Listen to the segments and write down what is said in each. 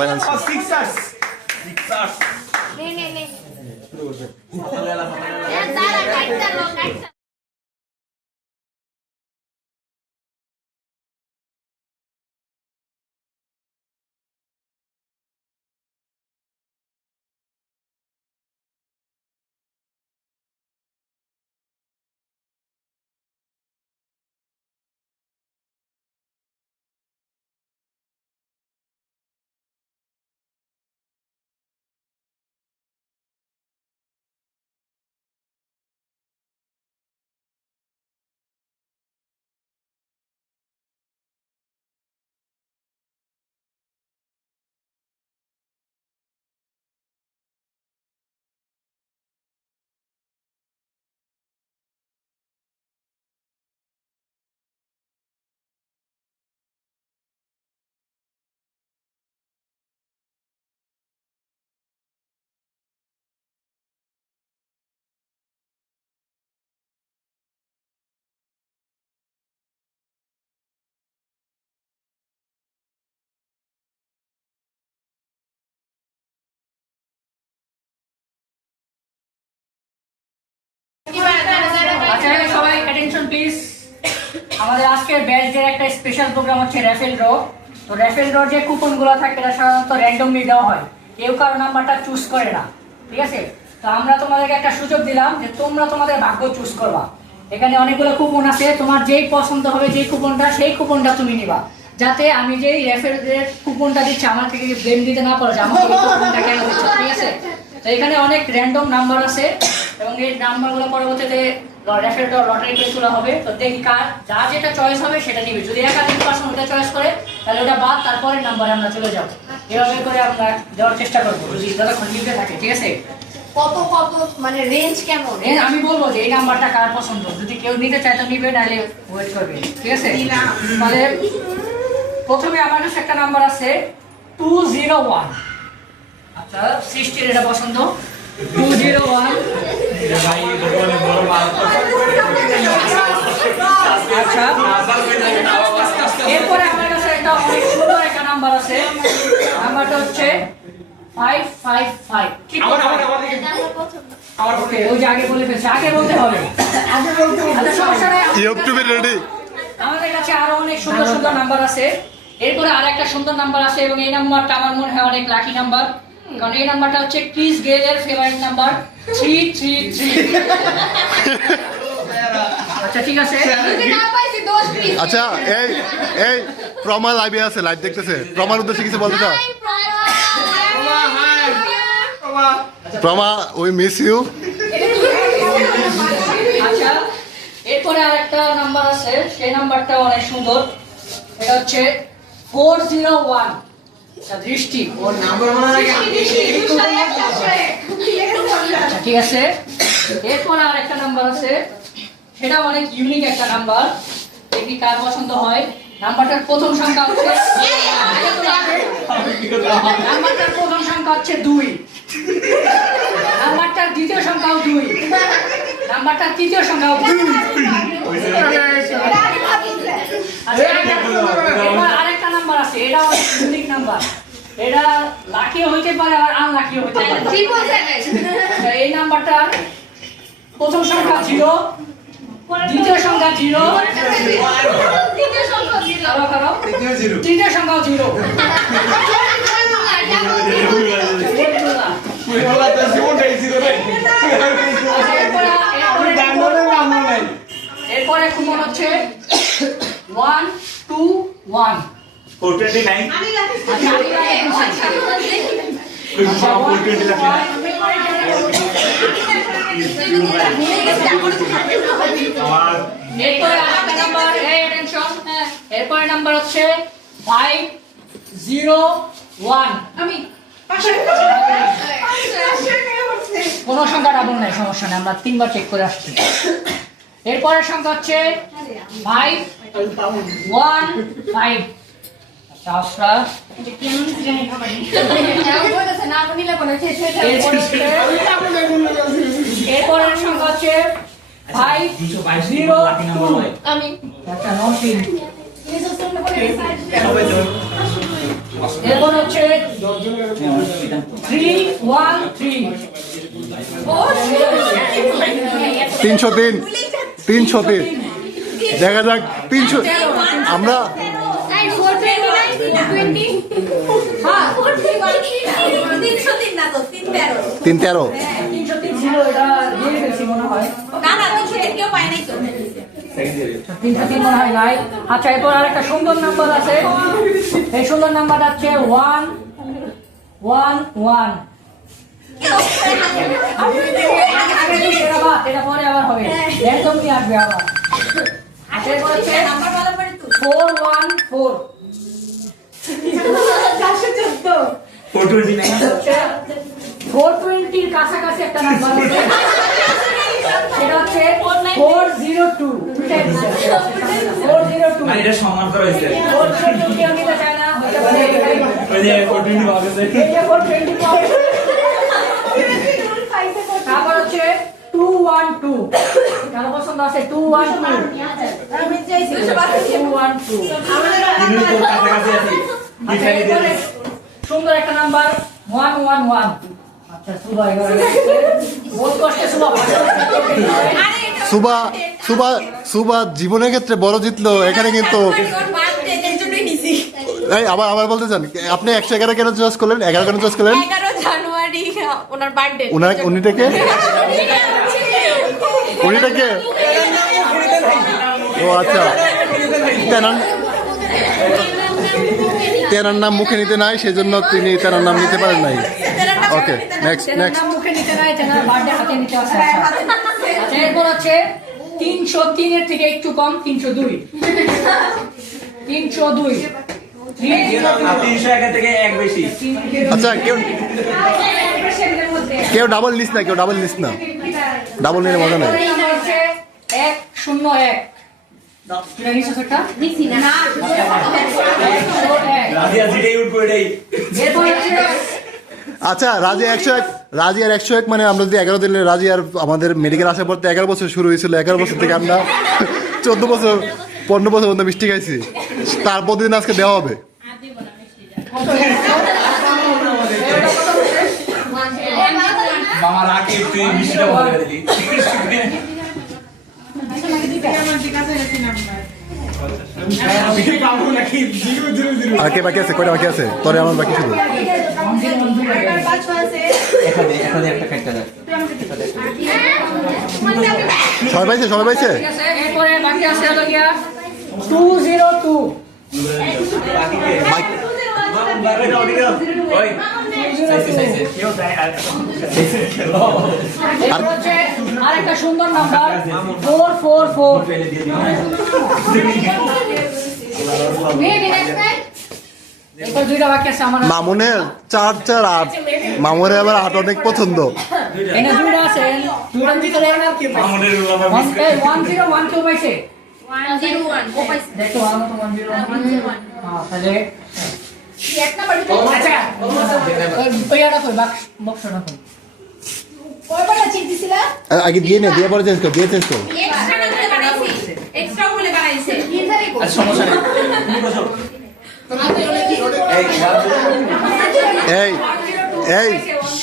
সবাই আনছে। সবাই অ্যাটেনশন প্লিজ। আমাদের আজকের ব্যাচের একটা স্পেশাল প্রোগ্রাম হচ্ছে র্যাফেল ড্র। তো র্যাফেল ড্র যে কুপনগুলো থাকে এটা সাধারণত র্যান্ডমলি দেওয়া হয়, কেউ কারো নাম্বারটা চুজ করে না, ঠিক আছে? তো আমরা তোমাদেরকে একটা সুযোগ দিলাম যে তোমরা তোমাদের ভাগ্য চুজ করবা। এখানে অনেকগুলো কুপন আছে, তোমার যেই পছন্দ হবে যেই কুপনটা সেই কুপনটা তুমি নিবা, যাতে আমি যেই র্যাফেলের কুপনটা দিচ্ছি আমার থেকে ব্লেম দিতে না পারো যে আমাকে এই কুপনটা কেন দিচ্ছ, ঠিক আছে? তো এখানে অনেক র্যান্ডম নাম্বার আছে এবং এই নাম্বারগুলো পরবর্তীতে র্যাফেল ড্র লটারি করে তোলা হবে। তো দেখি কার যা যেটা চয়েস হবে সেটা নিবে। যদি একাধিক পার্সন ওটা চয়েস করে তাহলে ওটা বাদ, তারপরের নাম্বারে আমরা চলে যাব। এভাবে করে আমরা দেওয়ার চেষ্টা করবো যদি যতক্ষণ নিতে থাকে, ঠিক আছে? কত কত মানে রেঞ্জ কেমন? আমি বলবো যে এই নাম্বারটা কার পছন্দ, যদি কেউ নিতে চায় তো নিবে, নাহলে ওয়েট করবে, ঠিক আছে? তাহলে প্রথমে আমার কাছে একটা নাম্বার আছে 201। আচ্ছা, সৃষ্টির এটা পছন্দ 201। আচ্ছা, এরপরে আমার কাছে একটা অনেক সুন্দর একটা নাম্বার আছে, নাম্বারটা হচ্ছে 555। ওই যে আগে বলে ফেলছে, আগে বলতে হবে। আচ্ছা, সমস্যা নাই, ইউটিউবে রেডি। আমাদের কাছে আরো অনেক সুন্দর সুন্দর নাম্বার আছে। এরপরে আরেকটা সুন্দর নাম্বার আছে এবং এই নাম্বারটা আমার মনে হয় অনেক লাকি নাম্বার, কারণ এই নাম্বারটা হচ্ছে ক্রিস গেলের ফেভারিট নাম্বার 333। আচ্ছা, ঠিক আছে। আচ্ছা, এই এই প্রমা লাইভে আছে, লাইভ দেখতেছে। প্রমার উদ্দেশ্যে কিছু বলতে চাও? প্রমা, উই মিস ইউ। আচ্ছা, এরপরে আরেকটা নাম্বার আছে, সেই নাম্বারটা অনেক সুন্দর, এটা হচ্ছে 401। দৃষ্টি ওর নাম্বার মনে রাখা, ঠিক আছে। এরপরে আরেকটা নাম্বার আছে, সেটা অনেক ইউনিক একটা নাম্বার, দেখি কার পছন্দ হয়। নাম্বারটার প্রথম সংখ্যা হচ্ছে নাম্বারটার প্রথম সংখ্যা হচ্ছে 2, নাম্বারটার দ্বিতীয় সংখ্যাও 2, নাম্বারটার তৃতীয় সংখ্যাও 2। আরেকটা নাম্বার আছে, এটা অনেক ইউনিক নাম্বার, এটা লাকিও হইতে পারে আর আনলাকিও হইতে পারে। এই নাম্বারটার প্রথম সংখ্যা 0, দ্বিতীয় সংখ্যা 0, তৃতীয় সংখ্যা 0। এরপরে কুপন হচ্ছে 121। 429। এরপরে নাম্বার হচ্ছে 501। কোন সংখ্যা ডাবল নাই, সমস্যা নেই, আমরা 3বার চেক করে আসছি। এরপরের সংখ্যা হচ্ছে 515। এরপরের সংখ্যা হচ্ছে 502। এরপর হচ্ছে 313 303 303 দেখা যাক 300 আমরা 313 303 ছিল, এটা দিয়ে ফেলছি মনে হয়। 303 মনে হয় নাই। আচ্ছা, এরপর আরেকটা সুন্দর নাম্বার আছে। এই সুন্দর নাম্বারটা হচ্ছে 111। এটা পরে আবার হবে, একদমই আসবে আবার। আচ্ছা, এরপর হচ্ছে 414। 420 কাছাকাছি একটা নাম্বার আছে, সেটা হচ্ছে 402। 402 মানে এটা সম্মান করা হয়েছে 402 কেউ নিতে চায় না, হতে পারে এটাই। ওই যে 420 পাওয়া গেছে এই যে 420 পাবে। তারপর হচ্ছে 212। কারো পছন্দ আছে 212? 212। তুমি তো কাছাকাছি আছি আচ্ছা, এরপরে সুন্দর একটা নাম্বার 111। আচ্ছা, সুবা এবারে বহুত কষ্টে সুবা সুবা সুবা সুবা জীবনের ক্ষেত্রে বড় জিতলো এখানে, কিন্তু এই আবার বলতে চান আপনি 111 কেন চয়েস করলেন, 11 কেন চয়েস করলেন? 11 জানুয়ারি ওনার বার্থডে। উনিটাকে ও আচ্ছা, তেনার নাম মুখে নিতে নাই, সেজন্য তিনি তেনার নাম নিতে পারেন নাই। ওকে, নেক্সট নাম মুখে নিতে নাই, তেনার বার্থডে হাতে নিতে আছে। আচ্ছা, এরপর হচ্ছে 303 এর থেকে একটু কম, 302। 302 301 থেকে এক বেশি। আচ্ছা, কেউ ডাবল নিস না, ডাবল নিলে মজা নাই। 101। এটা নিচে একটা দেখছি না। 101। রাজিয়া জিটেই উঠবো এটাই। এরপর হচ্ছে আচ্ছা, রাজিয়ার 101 মানে আমরা যদি 11 দিলে, রাজিয়ার আমাদের মেডিকেল আসার পর তো 11 বছর শুরু হয়েছিল, 11 বছর থেকে আমরা 14 বছর 15 বছর পর্যন্ত মিষ্টি খাইছি, তার প্রতিদিন আজকে দেওয়া হবে। মামা রাখি তুই মিষ্টিটা বলে দিলি আর কে বাকি আছে? কয়টা বাকি আছে? তোরে আমার বাকি শুধু সবাই পাইছে। ঠিক আছে, এরপরে বাকি আছে হলো গিয়া 202। এরপর হচ্ছে আরেকটা সুন্দর নাম্বার 444। এরপর দুইটা বাকি আছে আমার। মামুনের 448, মামুনের আবার 8 অনেক পছন্দ। এখানে দুইটা আছে, দুইটার ভিতরে মামুনের উল্লামা 1012 পাইছে। 101 ও পাইছে। দেখো আমার তো 101। হ্যাঁ, তাহলে এক নাম্বার আচ্ছা, ওই আর কই বক্সটা কই? কয়টা চিনতেছিলা? আগে দিয়ে পরে চেঞ্জ কর, এক্সট্রা বলে বানাইছি। এক্সট্রা বলে বানাইছে। কি জানি কো? আচ্ছা সমস্যা নেই তুমি বসো এই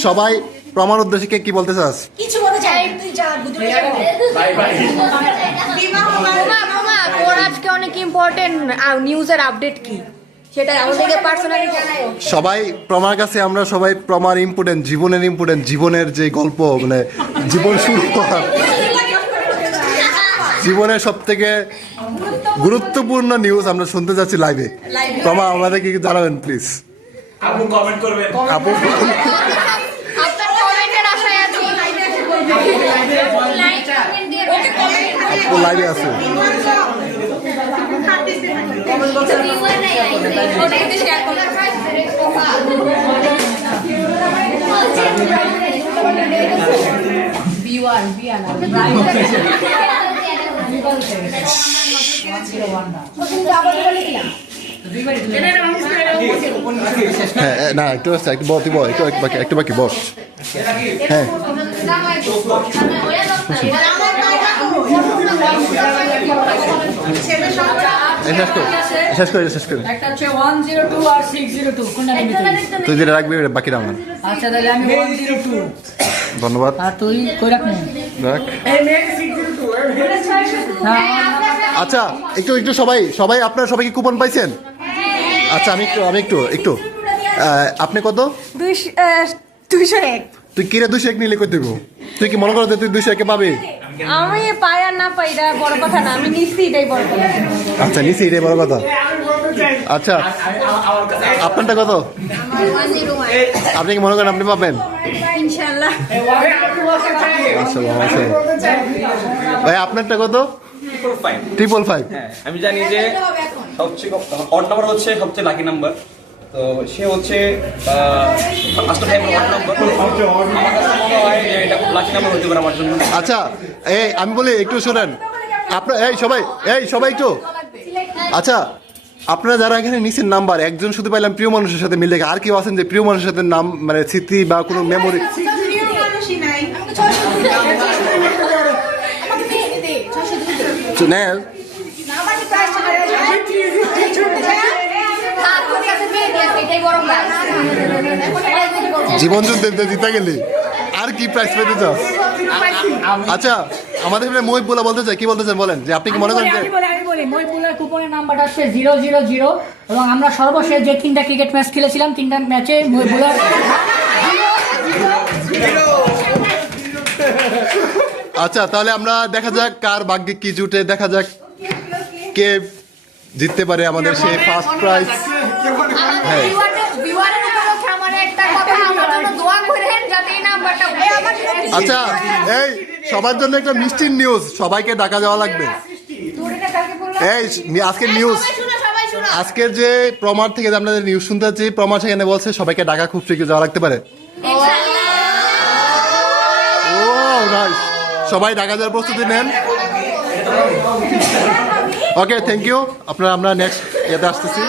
সবাই প্রমাণ উদ্দেশ্যে কি বলতে চাস? কিছু বলতে চাই তুই যা বুঝতে বাই বাই মামা তোর আজকে অনেক ইম্পর্টেন্ট নিউজের আপডেট কি সেটা আমাদেরকে পার্সোনালি জানাই। সবাই প্রমার কাছে, আমরা সবাই প্রমার ইম্পর্টেন্ট, জীবনের যে গল্প, মানে জীবন শুরু করা, জীবনের সব থেকে গুরুত্বপূর্ণ নিউজ আমরা শুনতে যাচ্ছি লাইভে। প্রমা আমাদের কি জানাবেন প্লিজ? আপু কমেন্ট করবেন। আপু আপনার কমেন্টের আশায় আছি। লাইক কমেন্ট দিয়ে ওকে কমেন্ট আপু লাইভে আছে। ওটা একটু শেয়ার করুন। বিওয়ান বিয়ানা হ্যাঁ, না একটু একটু বাকি বস। হ্যাঁ, শেষ করে শেষ করে একটা হচ্ছে 102 আর 602 কোনটা নিবি তুই? তুই যেটা রাখবি ওটা বাকিটা আমার। আচ্ছা তাহলে আমি 102 ধন্যবাদ। আর তুই কই রাখবি? রাখ। হ্যাঁ আচ্ছা একটু একটু সবাই সবাই আপনারা সবাই কি কুপন পাইছেন? আচ্ছা আমি একটু আপনি কত? 201। তুই কিরে 201 নিলে কই দেবো? তুই কি মনে করো যে তুই 201 পাবি? আমি পাই আর না পাই এটা বড় কথা না, আমি নিচ্ছি এটাই বড় কথা। আচ্ছা নিচে এটাই বড় কথা। আচ্ছা আপনারটা কত? আপনি কি মনে করেন আপনি পাবেন? ইনশাআল্লাহ। ভাই আপনারটা কত? 555। হ্যাঁ, আমি জানি যে সবচেয়ে অড নাম্বার হচ্ছে সবচেয়ে লাকি নাম্বার, তো সে হচ্ছে ফার্স্ট টাইম অড নাম্বার। আমার কাছে মনে হয় যে এটা খুব লাকি নাম্বার হতে পারে আমার জন্য। আচ্ছা এই আমি বলি একটু শোনেন আপনার এই সবাই একটু আচ্ছা আপনারা যারা এখানে নিচের নাম্বার একজন শুধু পাইলাম প্রিয় মানুষের সাথে মিল রেখে, আর কেউ আছেন যে প্রিয় মানুষের সাথে নাম মানে স্মৃতি বা কোনো মেমোরি? নেন জীবন যুদ্ধে জিতে গেলি আর কি প্রাইজ পেতে চাও? আচ্ছা আমাদের এখানে মহিব বলা বলতে চাই, কি বলতে চান বলেন, যে আপনি কি মনে করেন যে আমি বলি মহিবুলের কুপনের নাম্বারটা হচ্ছে 000 এবং আমরা সর্বশেষ যে 3টা ক্রিকেট ম্যাচ খেলেছিলাম 3টা ম্যাচে মহিবুলের আচ্ছা তাহলে আমরা দেখা যাক কার ভাগ্যে কি জুটে, দেখা যাক কে জিততে পারে আমাদের সেই ফার্স্ট প্রাইজ। হ্যাঁ আচ্ছা এই সবার জন্য একটা মিষ্টির নিউজ, সবাইকে ডাকা যাওয়া লাগবে। এই আজকের নিউজ, আজকের যে প্রমাণ থেকে আমরা নিউজ শুনতে পাচ্ছি, প্রমাণ সেখানে বলছে সবাইকে ডাকা খুব শীঘ্র যাওয়া লাগতে পারে। ও নাইস, সবাই ডাকা যাওয়ার প্রস্তুতি নেন। ওকে থ্যাংক ইউ, আমরা নেক্সট ইয়েতে আসতেছি।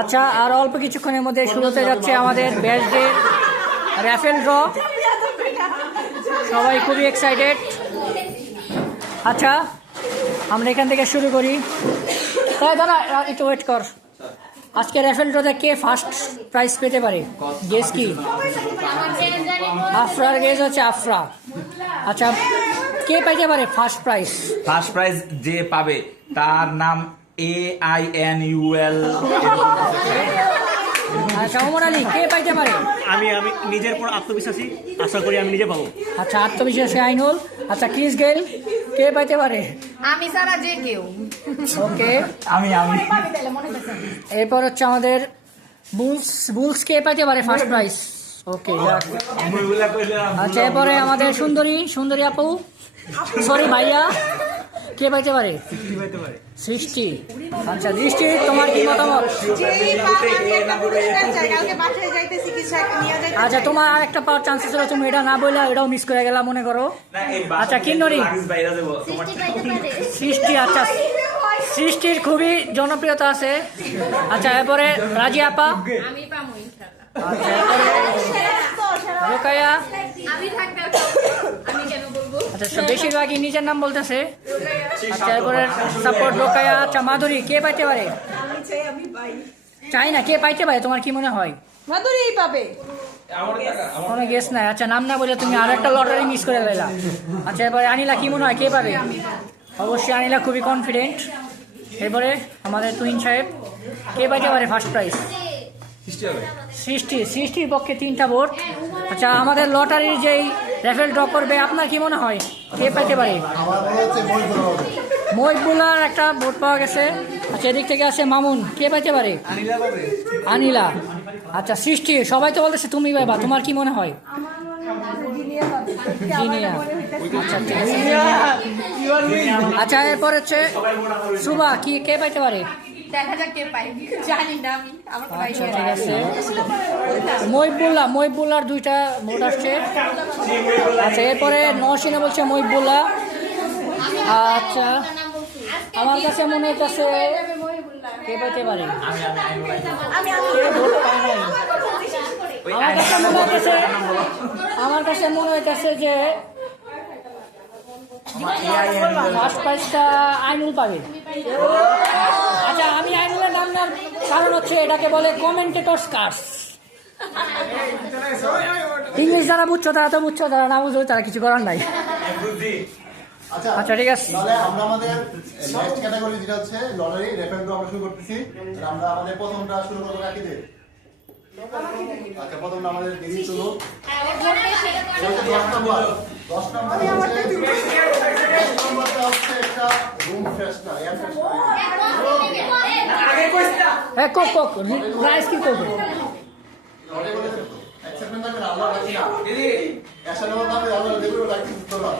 আচ্ছা আর অল্প কিছুক্ষণের মধ্যে শুরু হতে যাচ্ছে আমাদের ব্যাচ ডে র্যাফেল ড্র, সবাই খুবই এক্সাইটেড। আচ্ছা আমরা এখান থেকে শুরু করি। তাই দাঁড়া একটু ওয়েট কর। আজকে র্যাফেল ড্রতে কে ফার্স্ট প্রাইজ পেতে পারে? গেস কি? আফরার গেস হচ্ছে আফরা। আচ্ছা কে পাইতে পারে ফার্স্ট প্রাইজ? ফার্স্ট প্রাইজ যে পাবে তার নাম AINUL। আচ্ছা ওমর আলী কে পাইতে পারে? আমি নিজের পর আত্মবিশ্বাসী, আশা করি আমি নিজে পাবো। আচ্ছা আত্মবিশ্বাসী আইনুল। আচ্ছা ক্রিস গেল কে পাইতে পারে? আমি সারা যে কেউ। ওকে আমি এরপর হচ্ছে আমাদের বুলস কে পাইতে পারে ফার্স্ট প্রাইজ? ওকে আচ্ছা এরপরে আমাদের সুন্দরী আপু সরি ভাইয়া কে পাইতে পারে? সৃষ্টি। আচ্ছা দৃষ্টি তোমার কি মতামত? আচ্ছা তোমার আর একটা পাওয়ার চান্সেস ছিল, তুমি এটা না বললে এটাও মিস করে গেলাম মনে করো। আচ্ছা কিন্নরি সৃষ্টি। আচ্ছা সৃষ্টির খুবই জনপ্রিয়তা আছে। আচ্ছা এরপরে রাজি আপা। আচ্ছা এরপরে রোকায়া। আচ্ছা বেশিরভাগই নিজের নাম বলতেছে। আচ্ছা এরপরে সাপোর্ট রোকায়া। আচ্ছা মাধুরী কে পাইতে পারে? চাই না কে পাইতে পারে তোমার কি মনে হয়? মাধুরী পাবে। কোনো গেস নাই। আচ্ছা নাম না বলে তুমি আর একটা লটারি মিস করে দিলা। আচ্ছা এরপরে আনিলা কি মনে হয় কে পাবে? অবশ্যই আনিলা খুবই কনফিডেন্ট। এরপরে আমাদের তুহিন সাহেব কে পাইতে পারে ফার্স্ট প্রাইজ? সৃষ্টির পক্ষে 3টা ভোট। আচ্ছা আমাদের লটারির যেই র্যাফেল ড্র করবে আপনার কি মনে হয় কে পাইতে পারে? মহিবুলার একটা ভোট পাওয়া গেছে। আচ্ছা এদিক থেকে আছে মামুন কে পাইতে পারে? আনিলা। আচ্ছা সৃষ্টি সবাই তো বলতেছে তুমি পাইবা, তোমার কি মনে হয়? জিনিয়া। আচ্ছা ঠিক আছে। আচ্ছা এরপর হচ্ছে সুবা কি কে পাইতে পারে? দেখা যাক কে পাই, জানি না আমি। আমার তো আচ্ছা ঠিক আছে। মহিবুল্লার 2টা ভোট আসছে। আচ্ছা এরপরে নওশিনা বলছে মহিবুল্লাহ। আচ্ছা আমার কাছে মনে হইতেছে কে পাইতে পারে? কে ভোট পায় নাই? আমার কাছে মনে হইতেছে যে ফার্স্ট প্রাইজটা আইনুল পাবে। আচ্ছা, আমি আইনুলের নাম নেওয়ার কারণ হচ্ছে এটাকে বলে কমেন্টেটরস কার্স। ইংলিশ যারা বুঝছো তারা তো বুঝছো, যারা না বুঝছো তারা কিছু করার নাই। আচ্ছা, ঠিক আছে। তাহলে আমরা আমাদের নেক্সট ক্যাটাগরি যেটা হচ্ছে লটারি রেফারেল ড্র আমরা শুরু করতেছি। আমরা আমাদের প্রথমটা শুরু করবো রাখি দে। আচ্ছা, প্রথমটা আমাদের দিদি চলো। 10 নম্বর নম্বরটা হচ্ছে একটা রুম ফ্রেশনার, এয়ার ফ্রেশনার। হ্যাঁ, কোক রাইস কি করবে? লটারি বলে তো অ্যাকসেপ্টেন্স না করে আল্লাহ রাখি না দিদি, এসা নেওয়ার নামে আল্লাহ দেখো রাখি তোরা।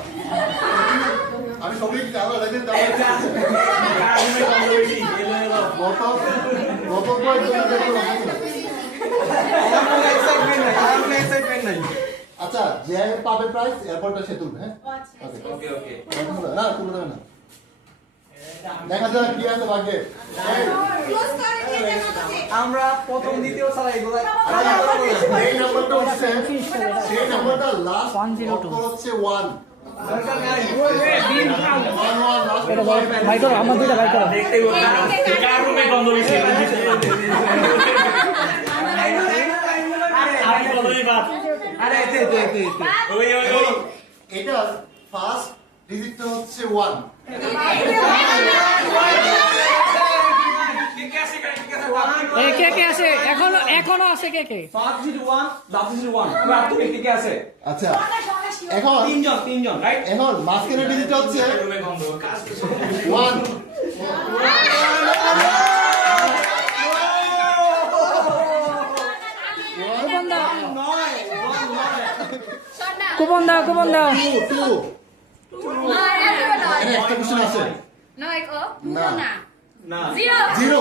আমি সবই কি আল্লাহ রাখেন তাহলে গত আচ্ছা, যে পাবে প্রাইস এয়ারপোর্টটা সে তুলবে। হ্যাঁ, ওকে না তুলে দেবে না, দেখা যাক কি আছে ভাগ্যে। আমরা প্রথম দ্বিতীয় চালাই এগুলো এই নাম্বারটা হচ্ছে সেই নাম্বারটা লাস্ট অক্ষর হচ্ছে 1। ভাই করো, আমার দুইটা ভাই করো। এটার ফার্স্ট ডিজিটটা হচ্ছে 1। কে আছে? এখনো আছে কে? 501 1 তুমি কে আছে? আচ্ছা, এখন তিনজন রাইট। এখন মাঝখানের ডিজিটটা হচ্ছে 1। কুপন দাও 2 এখানে একটা কোশ্চেন আছে না, 0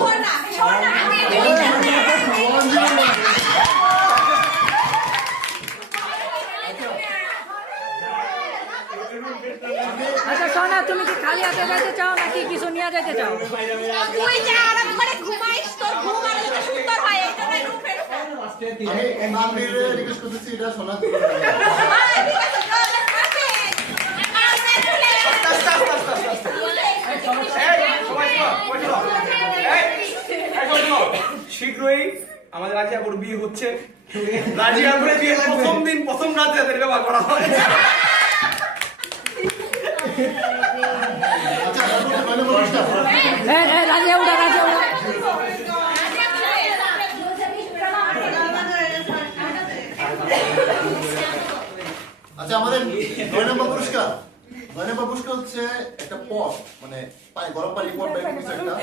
আচ্ছা সোনা, তুমি কি খালি হাতে যাইতে চাও নাকি কিছু নিয়ে যাইতে চাও? আমি মানবীরে রিকোয়েস্ট করতেছি এটা শোনা। শীঘ্রই আমাদের রাজিয়াপুর বিয়ে হচ্ছে। রাজিয়াপুরে বিয়ে প্রথম দিন প্রথম রাতে এদের ব্যবহার করা হয়। আচ্ছা, তারপরে পুরস্কার। হ্যাঁ, রাজিয়া উঠা। আচ্ছা, আমাদের 9 নম্বর পুরস্কার হচ্ছে একটা পট, মানে গরম পানি পট টাইপের কিছু একটা।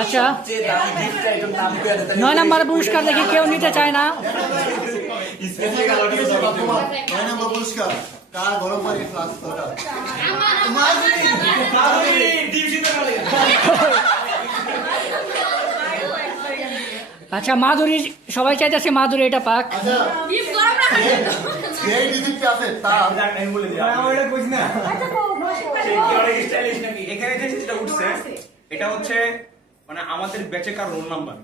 আচ্ছা, 9 নম্বর পুরস্কার দেখি কেউ নিতে চায় না। 9 নম্বর পুরস্কার কার গরম পানি ফ্লাস্ক দরকার? আচ্ছা, মাধুরী, সবাই চাইতেছে মাধুরী এটা পাক। আচ্ছা, যে ডিজিটটা আছে তার এখানে যে জিনিসটা উঠছে এটা হচ্ছে মানে আমাদের ব্যাচেকার রোল নাম্বার।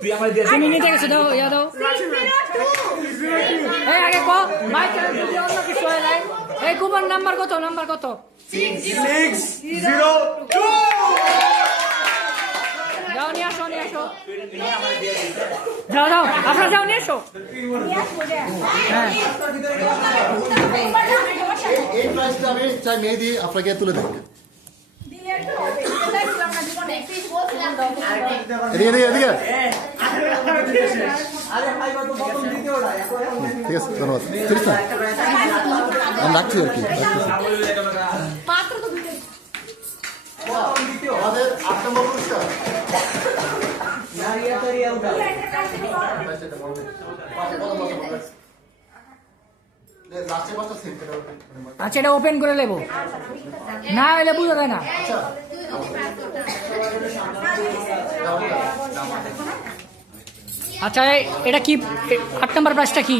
তুই আমার তুমি নিতে গেছো, দাও ইয়া দাও। এই আগে কো মাইক যদি অন্য কিছু হয় নাই। এই কুপন নাম্বার কত? 602 যাও নিয়ে আসো। যাও আপনারা যাও নিয়ে আসো। হ্যাঁ, এই প্রাইসটা আমি চাই মেহেদি আপনাকে তুলে দেব। এদিকে ঠিক আছে, ধন্যবাদ। ঠিক আছে, আমি রাখছি আর কি। আমাদের 8 নম্বর পুরস্কার আচ্ছা, এটা ওপেন করে নেবো না, এলে বুঝা যায় না। আচ্ছা, আচ্ছা এটা কি 8 নাম্বার প্রাইসটা কি?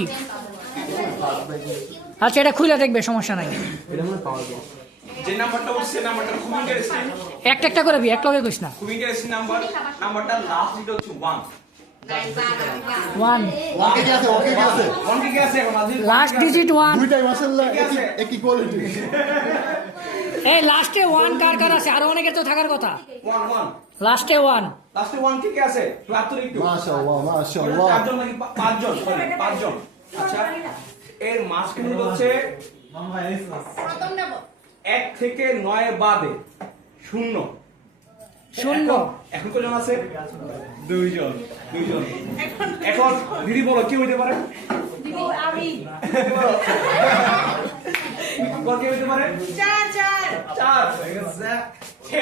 আচ্ছা এটা খুলে দেখবে, সমস্যা নাই। যে নাম্বারটা হচ্ছে নাম্বারটা খুব ইন্টারেস্টিং, একটা একটা করে বি, এক লগে কইস না। খুব ইন্টারেস্টিং নাম্বারটা লাস্ট ডিজিট হচ্ছে 1 1 ওকে কি আছে? ওকে কি আছে? 1 কি আছে এখন আদি লাস্ট ডিজিট 1। দুইটাই মাশাআল্লাহ একই কোয়ালিটি। এই লাস্টে 1 কার কার আছে? আর অনেকের তো থাকার কথা। 1 লাস্টে 1 লাস্টে 1 কি আছে? তুই আত্মর একটু মাশাআল্লাহ মাশাআল্লাহ। চারজন নাকি পাঁচজন? সরি 5 জন। আচ্ছা এর মাঝখানে হচ্ছে 1 থেকে 9 বাদে 0 শূন্য। এখন কজন আছে? 2 জন। এখন দিদি বলো কি হইতে পারে? কত কি হইতে পারে?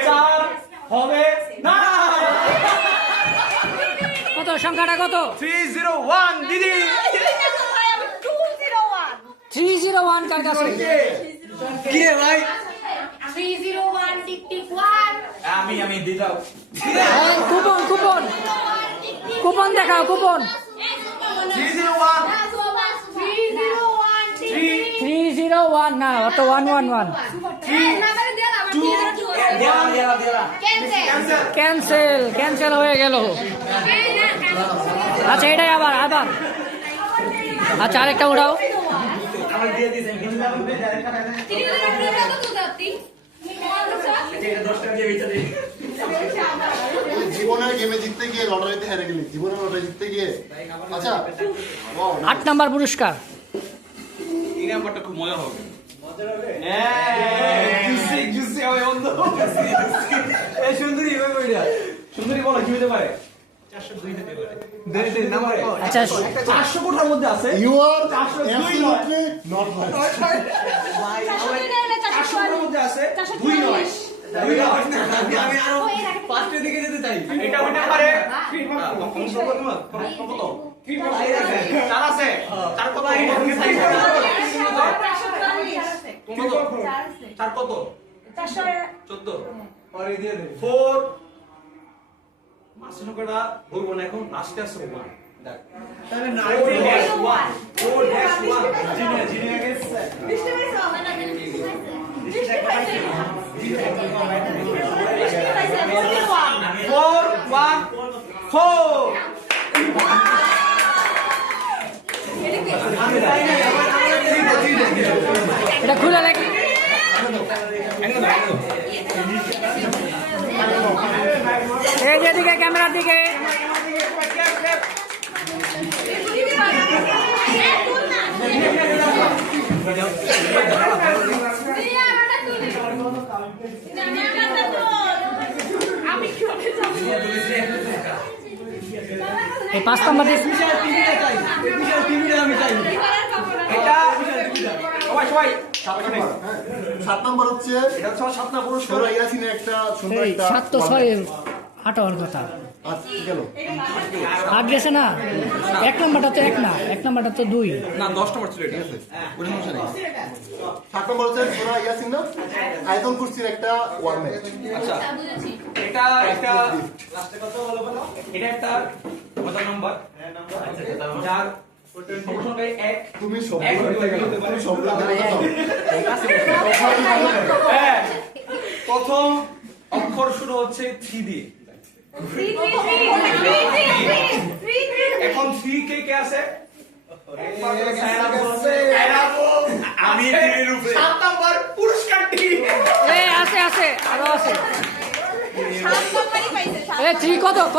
4 হবে না। কত সংখ্যাটা কত? 301 দিদি 301 কার কাছে? কি রে ভাই? 301 টিক টিক 1 আমি দিতাম। কুপন কুপন কুপন দেখাও, কুপন। 301 301 না, অত 111 ক্যান্সেল ক্যান্সেল হয়ে গেল। আচ্ছা এটাই আবার আবার। আচ্ছা আরেকটা উঠাও। জীবনের গেমে জিততে গিয়ে লটারিতে হেরে গেলি, জীবনের লটারি জিততে গিয়ে। আচ্ছা 8 নাম্বার পুরস্কার। এই নাম্বারটা খুব মজা হবে। জুসি হবে অন্ধ। এই সুন্দরী এভাবে কইরা। সুন্দরী বলো কি হতে পারে? 402 হতে পারে। দে নাম্বার কত? আচ্ছা 400 কোটার মধ্যে আছে। You are absolutely not right. 400 কোটার মধ্যে আছে 2 নয়। আমি আরো 5টা দিকে যেতে চাই। এটা হতে পারে কত? 4 আছে। 4 কত? 4 কত? 14 পরে দিয়ে দে 4 মাসুন কটা বলবো না এখন লাস্টে আছে 1 দেখ তাহলে 9-1 4-1 জিনে গেছে 4-1-4 এটা খুলে দেখি। এই যে দিকে ক্যামেরার দিকে। এই 5 নাম্বার এটা সবাই 7 নাম্বার হচ্ছে এটা হচ্ছে 7 না পুরস্কার সোরা ইয়াসিনের একটা সুন্দর এই একটা 7 তো 6 8 হওয়ার কথা। আচ্ছা গেল। 8 গেছে না? 1 নাম্বারটা তো 1 না, 1 নাম্বারটা তো 2। না 10 নম্বর ছিল এটা ওটা সমস্যা নেই। 7 নাম্বার হচ্ছে সোরা ইয়াসিন না আয়তন কুরসির একটা ওয়ান ম্যাচ। আচ্ছা এটা লাস্টে কত বলো এটা একটা কত নাম্বার যার সংখ্যায় 1 তুমি সব এক হতে গেল। তুমি সবগুলো হ্যাঁ প্রথম অক্ষর শুরু হচ্ছে 3 দিয়ে। এখন 3 কে আছে? আমি 7 নাম্বার পুরস্কারটি এই আছে আছে আরো আছে। এই 3 কত ক?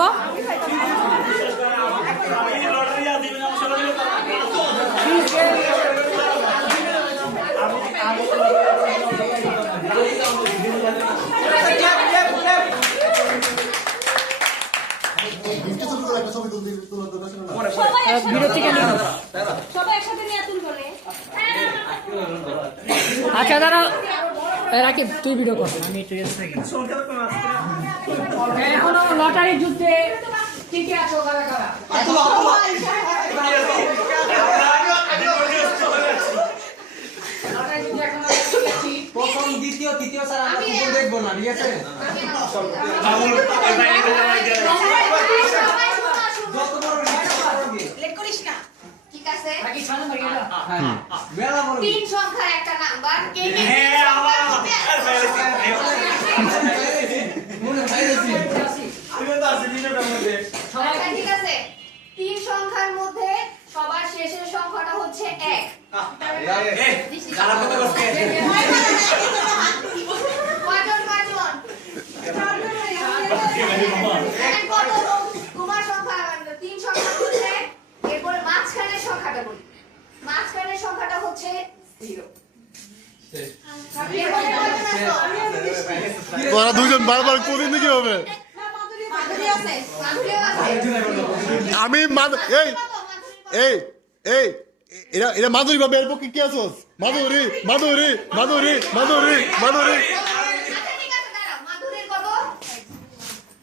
একটা ছবি তুলতে তোলার দরকার ছিল না। ভিডিও থেকে নিয়ে নাও। সবাই একসাথে নিয়ে তুল বলে আচ্ছা দাঁড়া রাখি, তুই ভিডিও কর, আমি একটু রেস্ট নেই। এখনো লটারি যুদ্ধে ঠিকই আছো কারা কারা? লটারি যুদ্ধে এখনো দেখছি। প্রথম দ্বিতীয় তৃতীয় স্যার আমরা কুকুর দেখবো না ঠিক আছে যত বড় লেট করিস না ঠিক আছে বাকি 6 নম্বর গেল মেলা বড় তিন সংখ্যার একটা নাম্বার কে কে মনে ভাইরাসি আচ্ছা ঠিক আছে তিন সংখ্যার মধ্যে সবার শেষের সংখ্যাটা হচ্ছে 1 কয়জন কত তোমার সংখ্যা তিন সংখ্যার মধ্যে এরপরে মাঝখানের সংখ্যাটা বলি মাঝখানের সংখ্যাটা হচ্ছে 0 এরপরে কয়জন আছো? তোরা দুজন বারবার কোনদিন কি হবে মাধুরী আছে মাধুরীও আছে আমি এই এই এই এরা এরা মাধুরী বাবা এর পক্ষে কি আছোস মাধুরী মাধুরী মাধুরী মাধুরী মাধুরী আচ্ছা ঠিক আছে দাঁড়াও মাধুরীর কত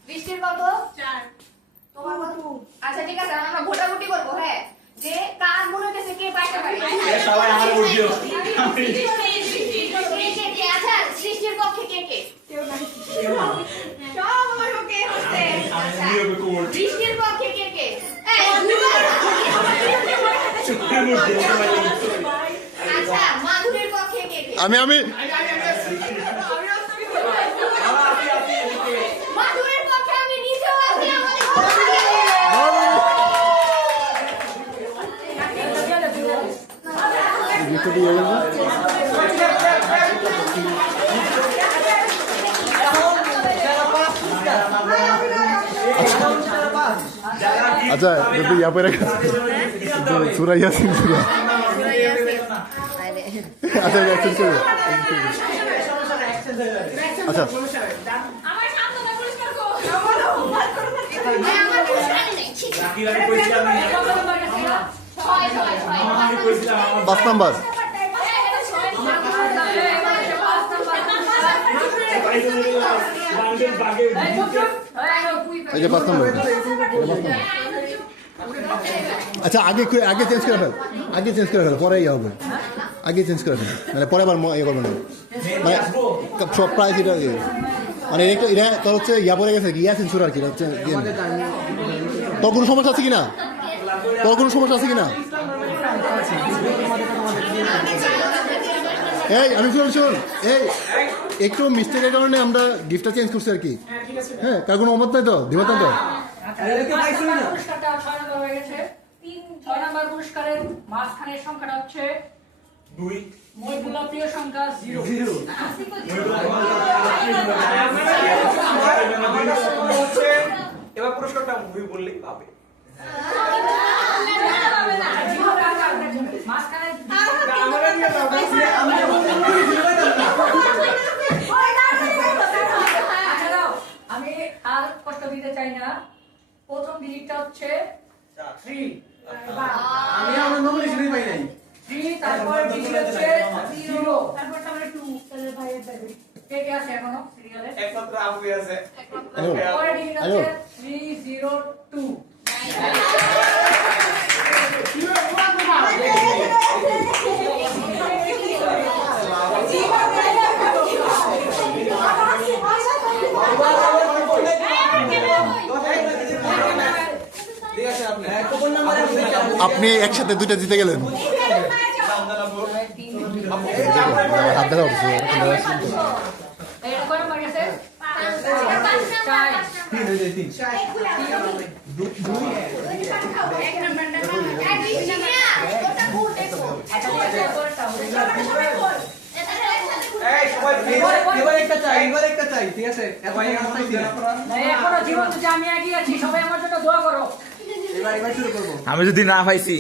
বৃষ্টির কত 4 তোমার কত আচ্ছা ঠিক আছে আমরা ভোটাভুটি করব হ্যাঁ যে কার মনে হচ্ছে কে পাইতে পারে সবাই আমার উঠিও আচ্ছা সৃষ্টির পক্ষে কে কে সব আমার পক্ষে হচ্ছে আচ্ছা বৃষ্টির পক্ষে কে কে আচ্ছা মাধুরীর পক্ষে কে কে আমি মাধুরীর পক্ষে আমি নিজেও আছি আচ্ছা তুই ইয়া পরে সুরা ইয়াসিন সুরা আচ্ছা অ্যাকশন করবে আচ্ছা আমার সামনে পরিষ্কার করো আমার পুরস্কার নেই ছয় 5 নাম্বার এই যে 5 নাম্বার আচ্ছা আগে চেঞ্জ করে ফেল পরে ইয়ে হবে আগে চেঞ্জ করে ফেল মানে পরে আবার ইয়ে করবে না মানে সব প্রাইস এটা মানে এটা তোর হচ্ছে ইয়া পরে গেছে ইয়াসিন সুরা আর কি হচ্ছে তোর কোনো সমস্যা আছে কিনা এই আমি শুন এই একটু মিস্টেকের কারণে আমরা গিফটটা চেঞ্জ করছি আর কি হ্যাঁ কার কোনো অমত নাই তো দিবত নাই তো পুরস্কারটা 6 নম্বর হয়ে গেছে 6 নম্বর পুরস্কারের মাঝখানের সংখ্যাটা হচ্ছে 2 মহিলা প্রিয় সংখ্যা 0 এবার পুরস্কারটা মুভি বললেই পাবে মাঝখানে আমি আর কষ্ট দিতে চাই না প্রথম ডিজিটটা হচ্ছে 3 আমি আমরা নমিনেশনই পাই নাই 3 তারপর ডিজিট হচ্ছে 0 তারপর আমরা 2 তাহলে ভাই কে কে আছে এখনো সিরিয়ালে একমাত্র আমি আছে পরে ডিজিট হচ্ছে 302 আপনি একসাথে দুইটা জিতে গেলেন হাত দেখা উঠছে এরকম আমার কাছে এবার একটা চাই ঠিক আছে এখনো জীবন যে আমি এগিয়ে আছি সবাই আমার জন্য দোয়া করো এবার শুরু করবো আমি যদি না পাইছি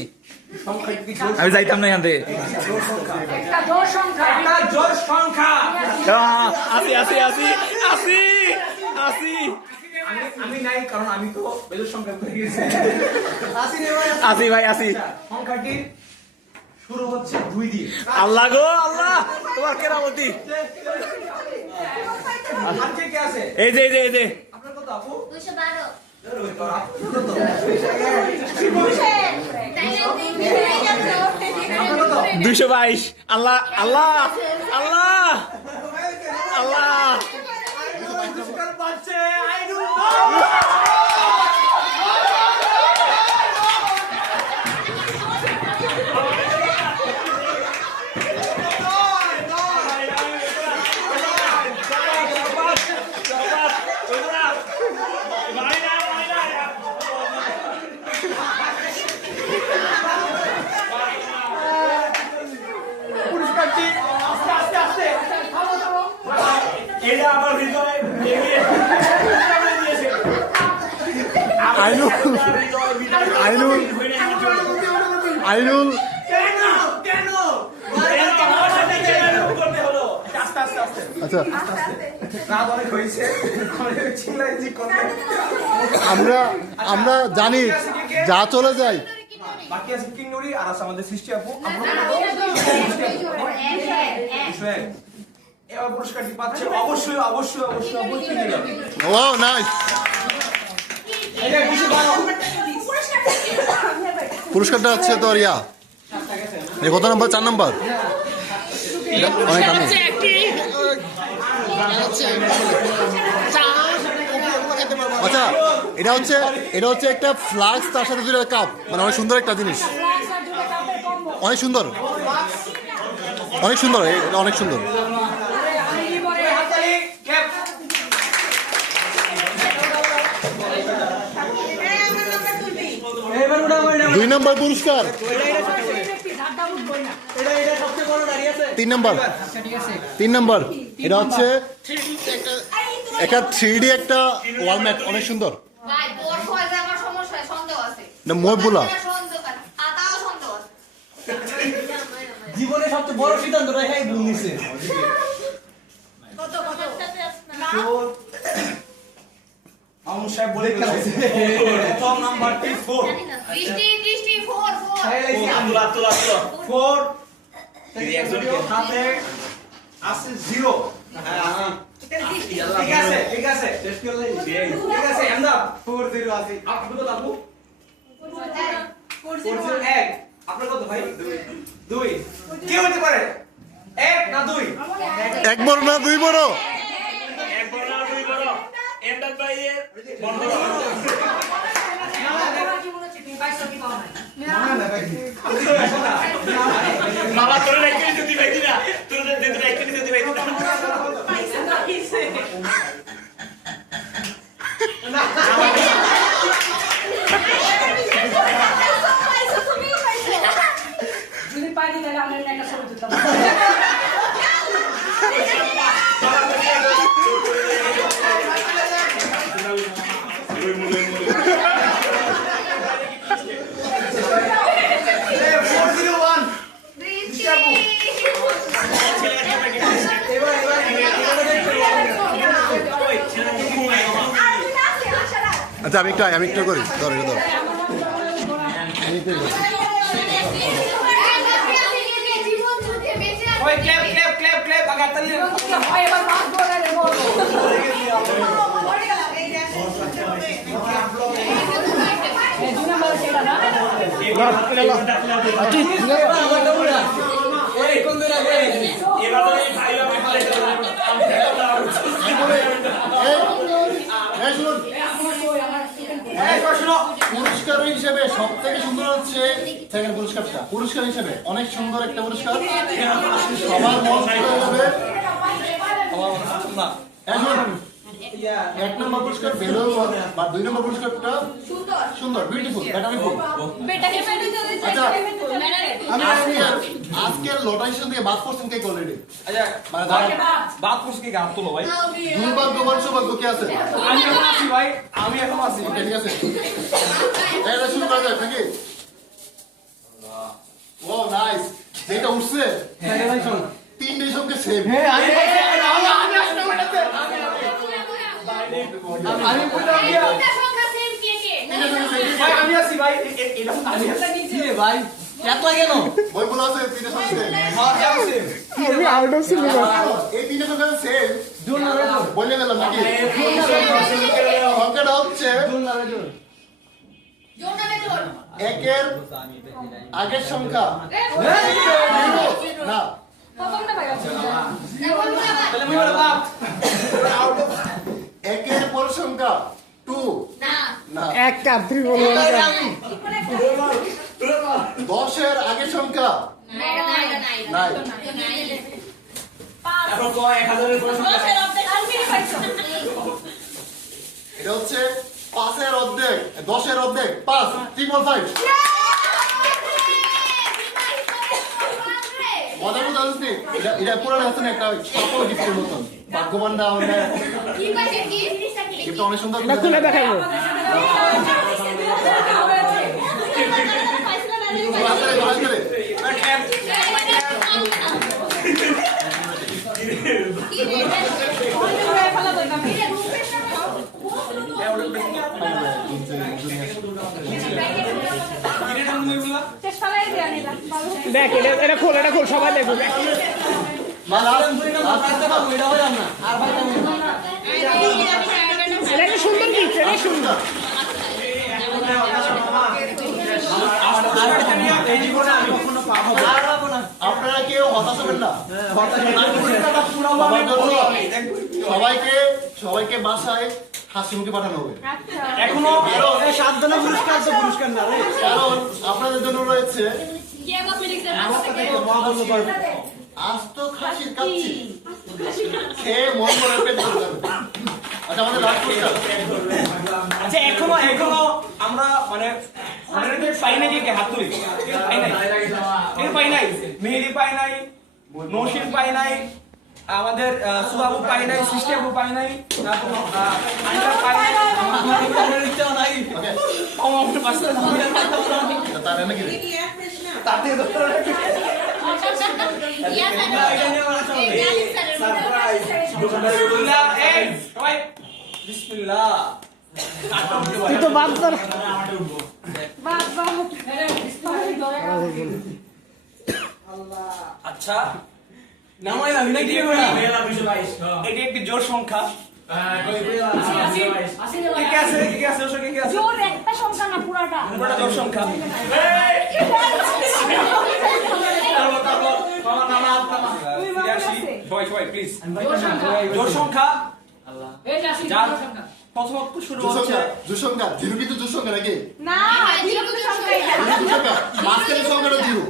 আমি যাইতাম না এখান থেকে একটা জোর সংখ্যা জোর সংখ্যা আসি আমি নাই কারণ আমি তো বেজোর সংখ্যা করে গেছি আসি ভাই আসি সংখ্যাটি শুরু হচ্ছে 2 দিয়ে আল্লাহ গো আল্লাহ তোমার কেরামতি আর কে আছে এই যে আপনার কত আপু 222 আল্লাহ আল্লাহ আল্লাহ পুরস্কার পাচ্ছে আইনুল। পুরস্কারটি আস্তে আস্তে আস্তে এটা আমার হৃদয়ে দিয়েছে আইনুল আইনুল আইনুল কেন কেন আমার সাথে কেন করতে হলো আস্তে আস্তে আস্তে আচ্ছা রাত অনেক হয়েছে আমাদের চিল্লাইছি করতে আমরা আমরা জানি যা চলে যায় বাকি আছে কিংনুরি আর আছে আমাদের সৃষ্টি আপু এবার পুরস্কারটি পাচ্ছে অবশ্যই অবশ্যই অবশ্যই অবশ্যই নিয়ে যাবে। ওয়াও নাইস এটা কিছু ভালো পুরস্কারটা হচ্ছে তোর ইয়া এই কত নাম্বার 4 নাম্বার এটা অনেক আমি আচ্ছা এটা হচ্ছে একটা ফ্লাক্স তার সাথে দুটো কাপ মানে অনেক সুন্দর একটা জিনিস অনেক সুন্দর এটা অনেক সুন্দর হাততালি ক্যাপ এবার ওটা আমার 2 নাম্বার পুরস্কার এটা সবচেয়ে বড় দাঁড়িয়ে আছে 3 নাম্বার 3 নাম্বার এটা হচ্ছে একটা 3D একটা ওয়াল ম্যাট অনেক সুন্দর ভাই বড় হয়ে যায় আমার সমস্যা সন্দেহ আছে না মহবুলা সন্দেহ তাও সন্দেহ আছে জীবনে সবচেয়ে বড় সিদ্ধান্তটা এই ভুল নিছে আমু সাহেব বলে গেছে প্রথম নাম্বারটি 4 দৃষ্টি দৃষ্টি 4 আব্দুল আব্দুল আব্দুল 4 হাতে আছে 0 ঠিক আছে ঠিক আছে টেস্ট করলে ঠিক আছে এন্ড আপ 4-0 আছে আপনি কত আপু 4-0 আপনার কত ভাই 2 কি হতে পারে 1 না 2 এক বড় না 2 বড় এক বড় না দুই বড় এমদাদ ভাইয়ের বন্ধ বাবা তোর একই যদি বেশি না তোর একই যদি বেশি না যদি পাইনি তাহলে আমরা একটা ছবি তুলতাম আচ্ছা আমি একটা করি ধর এটা ধর জীবন যুদ্ধে বেঁচে আছে ওই ক্ল্যাপ ক্ল্যাপ ক্ল্যাপ ক্ল্যাপ আগে তালি এবার মাছ ধরে রে বল এই দুই নাম্বার সেটা না ওই কোন দূর আগে এবার এই ভাই আমি পারে পুরস্কার হিসেবে সব থেকে সুন্দর হচ্ছে সেকেন্ড পুরস্কারটা পুরস্কার হিসেবে অনেক সুন্দর একটা পুরস্কার সবার মন ছুঁয়ে যাবে এখন 1 নম্বর পুরস্কার বেলো বা 2 নম্বর পুরস্কারটা সুন্দর বিউটিফুল ব্যাটারিফুল বেটাকে ফেলে দিতে আচ্ছা আমি আজকের লটাইশন থেকে বাদ করছেন কে অলরেডি আচ্ছা মানে ধরেন বাদ করছ কি গাপ তোলো ভাই দুর্ভাগ্যবান সৌভাগ্য কে আছে আমি এখন আছি ভাই আমি এখন আছি ওকে ঠিক আছে এটা শুরু করা যাক নাকি ও নাইস যেটা উঠছে ভাই শোন তিনটে সঙ্গে সেম হ্যাঁ আমি আসলে বলতে আমি বললাম কি দুটা সংখ্যা সেম কে কে ভাই আমি আছি ভাই এরকম আমি আছি কি রে ভাই এত কেন বই বলা আছে তিনটে সঙ্গে সেম মাঝে আছে আমি আউট অফ সিলেবাস এই তিনটে সঙ্গে সেম জোর না রে জোর বলে দিলাম নাকি সংখ্যাটা হচ্ছে জোর না রে জোর জোর না জোর একের আগের সংখ্যা না প্রথমটা ভাই যেমন তাহলে আমি বললাম বাপ সংখ্যা 2 না না একটা তুমি বলো 10 এর আগের সংখ্যা না নাই এখন তো 1000 এর কোনো সংখ্যা নাই। এটা হচ্ছে 5 এর অর্ধেক 10 এর অর্ধেক 5 3.5 মজা মজা আসছে এটা পুরো হচ্ছে না একটা কাপড় গিফটের মতন ভাগ্যবান না হলে কি পাইছে কি গিফট অনেক সুন্দর এটা খুলে দেখাবো বাস করে দেখ এটা খোল সবাই দেখো এটা একটা সুন্দর গিফট এটা সুন্দর এই জীবনে আমি কখনো পাবো না। আপনারা কেউ হতাশ হবেন না সবাইকে বাসায় হাসি মুখে পাঠানো হবে এখনো 7 জনের পুরস্কার তো পুরস্কার না রে। কারণ আপনাদের জন্য রয়েছে কি আস্ত খাসির কাচ্চি খেয়ে মন করে পেট ভরে যাবে। আচ্ছা আমাদের লাস্ট পুরস্কার আচ্ছা এখনো আমরা মানে পাই নাই কে হাত তুলি পাই নাই মেহেদি পাই নাই নৌশিন পাই নাই আমাদের সুবাবু পাই নাই সিস্টেমও পাই নাই আন্ডা পাই নাই আমাদের ইচ্ছা নাই আমাদের পাশে তার নাকি রে? তার থেকে বিসমিল্লাহ তুই তো বাদ কর আচ্ছা নামাই আমি না কি করে এটি একটি জোর সংখ্যা কি আছে জোর একটা সংখ্যা না পুরাটা পুরোটা জোর সংখ্যা সবাই প্লিজ জোর সংখ্যা যার প্রথম অক্ষর শুরু হচ্ছে দুঃসংখ্যা জিরো কিন্তু দুঃসংখ্যা নাকি না জিরো সংখ্যা এটা দুঃসংখ্যা মাঝখানে সংখ্যাটা জিরো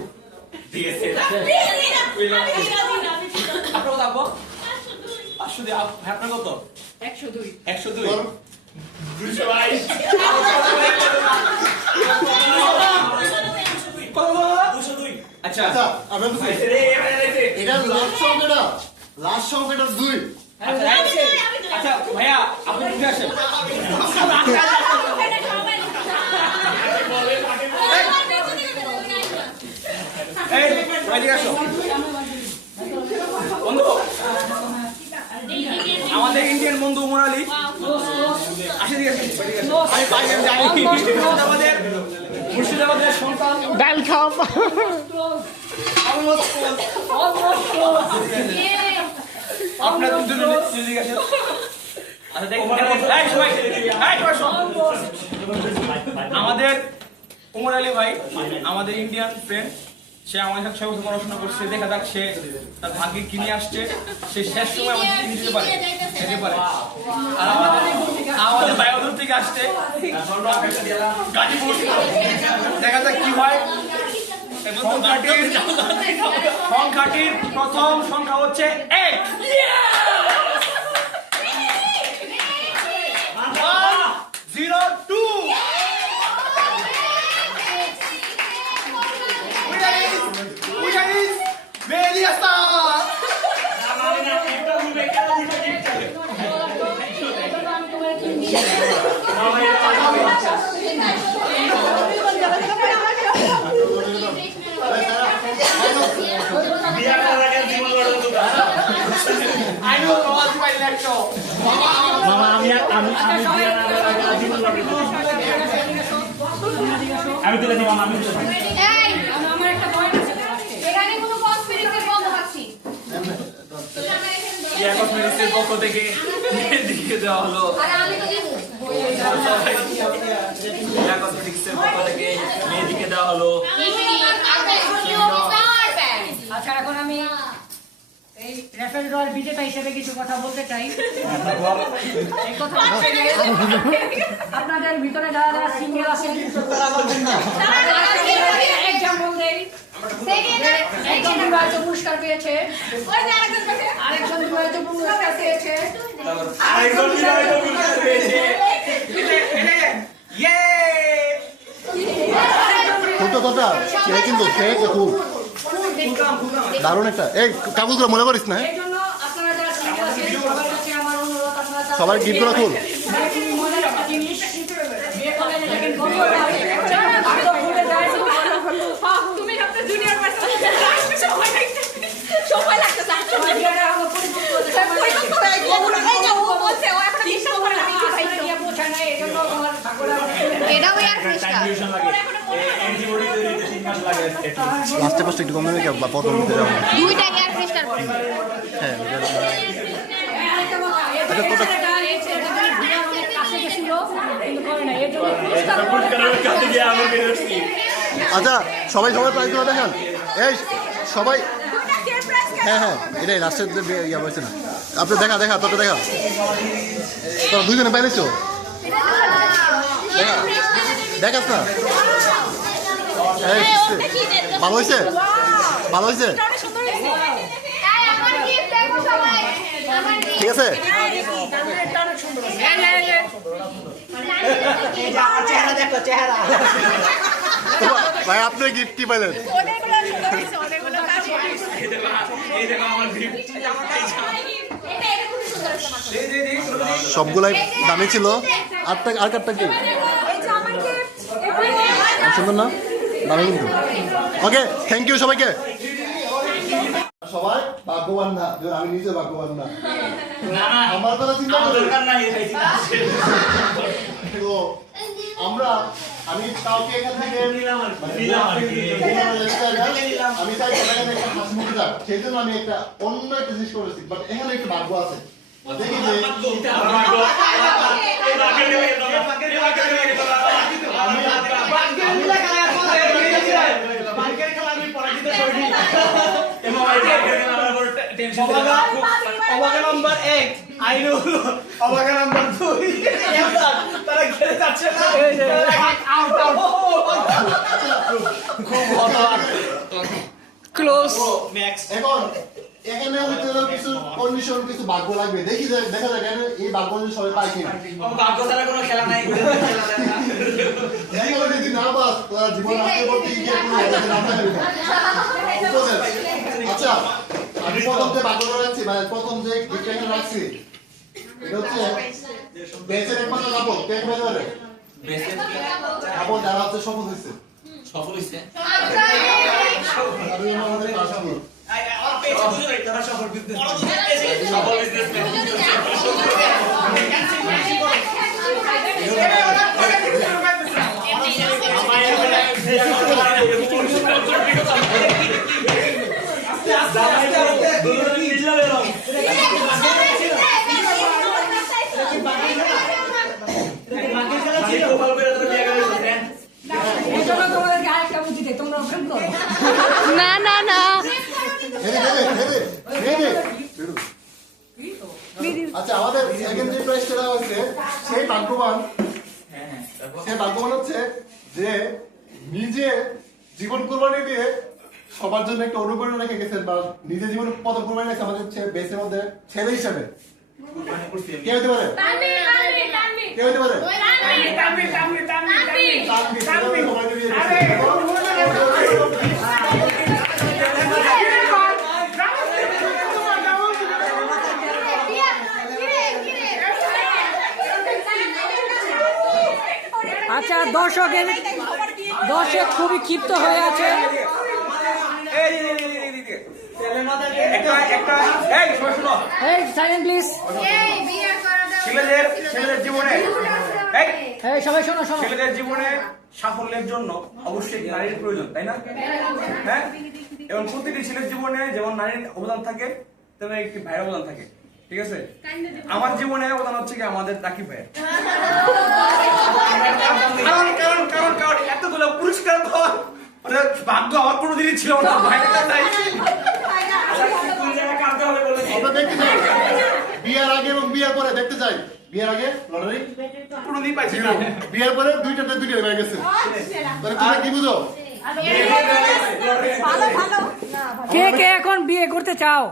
আপনার কত 500 দিয়ে আপনার কত 102 আচ্ছা আচ্ছা আমরা বুঝি এটা লাস্ট সংখ্যাটা 2 আচ্ছা ভাইয়া আপনি বুঝে আসেন এই ভাই ঠিক আছে বন্ধু আমাদের ইন্ডিয়ান বন্ধু উমর আলী আসে ঠিক আছে আমি পাই আমি জানি মুর্শিদাবাদের সন্তান ডাল খাও আপনার দুজন ঠিক আছে আচ্ছা দেখুন এই সবাই আমাদের উমর আলী ভাই আমাদের ইন্ডিয়ান ফ্রেন্ড সে আমাদের সাথে 6 বছর পড়াশোনা করছে দেখা যাক সে তার ভাগ্যে কিনে আসছে সে শেষ সময় আমাদের কিনে দিতে পারে আর আমাদের বায়ুদূর থেকে আসছে গাজীপুর দেখা যাক কি হয় সংখ্যাটির প্রথম সংখ্যা হচ্ছে 1 02 আমি তুলে নিব আমি এই আমার একটা পয়েন্ট আছে এখানে কোনো কসমেটিক্সের গন্ধ পাচ্ছি কসমেটিক্সের পক্ষ থেকে দিকে দেওয়া হলো আরে আমি তো দিব কসমেটিক্সের পক্ষ থেকে মেয়েদিকে দেওয়া হলো আচ্ছা এখন আমি এই র্যাফেল ড্রয়ের বিজেতা হিসেবে কিছু কথা বলতে চাই। এই কথা হচ্ছে যে, আপনাদের ভিতরে যারা যারা সিঙ্গেল আছেন এক্সাম্পল দেই, একজন বিবাহিত পুরস্কার পেয়েছে, আরেকজন বিবাহিত পুরস্কার পেয়েছে, আরেকজন বিবাহিত পুরস্কার পেয়েছে। ইয়ে ছোট কথা সে কিন্তু সে খুব দারুণ একটা এই কাগজগুলো মনে করিস না, হ্যাঁ? এই জন্য আপনারা যারা সিঙ্গেল আছেন সবার কাছে আমার অনুরোধ, আপনারা সবার গিফট গুলো খুব খুবই মজার একটা জিনিস, বিয়ে করলে যেটাকে গল্প হয়, আগে ভুলে যায়। তুমি একটা জুনিয়র পার্সন সময় লাগতেছে সবাই বিয়েটা আমার পরিপক্ক হতে সময় লাগে। এই যে ও বলছে ও একটা বিশ্বাস করে না আসলে গিয়ে পৌঁছায় নাই, এই জন্য তোমার ভাগ্যটা এটাও এয়ার ফ্রেশটা Contribution লাগে। অ্যান্টিবডি তৈরিতে 3 মাস লাগে at least। লাস্টে ফার্স্টে একটু কম দেবে বা প্রথম দিতে যাবো দুইটা এয়ার ফ্রেশটার পরে হ্যাঁ আরেকটা কথা, এই ছেলেটা ভিডিও অনেক কাছে গেছিল, কিন্তু করে না, এর জন্য পুরস্কার পুরস্কারের কাছে গিয়ে আমার বের হচ্ছি। আচ্ছা সবাই সবাই প্রাইজগুলো দেখান এই সবাই দুইটা কে প্রেস হ্যাঁ হ্যাঁ এটাই লাস্টের ইয়া বলছে না আপনি দেখা দেখা তোটা দেখা তোরা দুজনে পাইলেছো দেখা দেখাস না এই ভালো হয়েছে ভালো হয়েছে আমার গিফট দেখো সবাই আমার ঠিক আছে ভাই আপনি গিফট কি পাইলেন ওদেরগুলো সুন্দর হয়েছে ওদেরগুলো কাজ এই দেখো আমার গিফট। এটা খুব সুন্দর হয়েছে সবগুলাই দামি ছিল আটটা আর কাটটা কি এই যে আমার গিফট সুন্দর না দামি কিন্তু ওকে থ্যাংক ইউ সবাইকে সবাই ভাগ্যবান না আমি নিজে ভাগ্যবান না না না আমার কথা চিন্তা আমার করো দরকার নাই এই তো আমরা আমি কাউকে এখান থেকে নিলাম আর কি। নিলাম আর কি। আমি চাই এখানে একটা হাসি মুখে যাক সেই জন্য আমি একটা অন্য একটা জিনিস করেছি বাট এখানে একটু ভাগ্য আছে দেখি যে এই বাকেট নিয়ে গেল। এই বাকেট নিয়ে গেল। এই মোবাইল বাকেট নিয়ে আমার বড় টেনশন অবাগা নাম্বার 1 আইনুল অবাগা নাম্বার 2 তারা খেলে যাচ্ছে না আউট খুব ভালো ক্লোজ ম্যাক্স এখন এখানে হচ্ছে কিছু কন্ডিশন কিছু ভাগ্য লাগবে দেখি যে দেখা যাক এখানে এই ভাগ্য যদি সবাই পাই কিনা ভাগ্য ছাড়া কোনো খেলা নাই। এইগুলো যদি না বাস তোরা জীবন আসতে করতে গিয়ে কোনো জায়গায় নাম থাকবে না আচ্ছা আমি প্রথম যে ভাগ্যটা রাখছি মানে প্রথম যে গিফটটা রাখছি এটা হচ্ছে বেচের একমাত্র কাপড় কে কে পারে কাপড় যারা হচ্ছে সফল হয়েছে সফল হইছে। আমি আমাদের পাশে আমার পেছে দুজনে তারা সফল বিজনেস। সফল বিজনেসম্যান। এই জন্য তোমাদেরকে আরেকটা বুদ্ধি দেয়, তোমরা প্রেম করো। না না না আচ্ছা আমাদের সেকেন্ড যে প্রাইজটা দেওয়া হচ্ছে সেই ভাগ্যবান হচ্ছে যে নিজে জীবন কুরবানি দিয়ে সবার জন্য একটা অনুপ্রেরণা রেখে গেছেন বা নিজে জীবন প্রথম কুরবানি রেখেছে আমাদের বেসের মধ্যে ছেলে হিসেবে কে হতে পারে কে হতে পারে তানভীর, সবাই দিয়ে আচ্ছা দর্শক খুবই ক্ষিপ্ত হয়ে আছে। এই সাইলেন্ট প্লিজ। ছেলেদের জীবনে এই সবাই শোনো শোনো। ছেলেদের জীবনে সাফল্যের জন্য অবশ্যই নারীর প্রয়োজন তাই না হ্যাঁ এবং প্রতিটি ছেলের জীবনে যেমন নারীর অবদান থাকে তেমন একটি ভাইয়ের অবদান থাকে ঠিক আছে আমার জীবনে অবদান হচ্ছে কি আমাদের রাকিব ভাইয়ের কারণ কারণ কারণ কারণ এতগুলো পুরস্কার পাওয়ার মানে ভাগ্য আমার কোনোদিনই ছিল না ভাইয়ের কাছে কোন জায়গায় কাঁদতে হবে বিয়ের আগে এবং বিয়ের পরে দেখতে চাই। বিয়ের আগে লটারি, কোনোদিন পাইছি না। বিয়ের পরে দুইটা হয়ে গেছে। তাহলে তুমি কি বুঝো? ভালো ভালো কে কে এখন বিয়ে করতে চাও?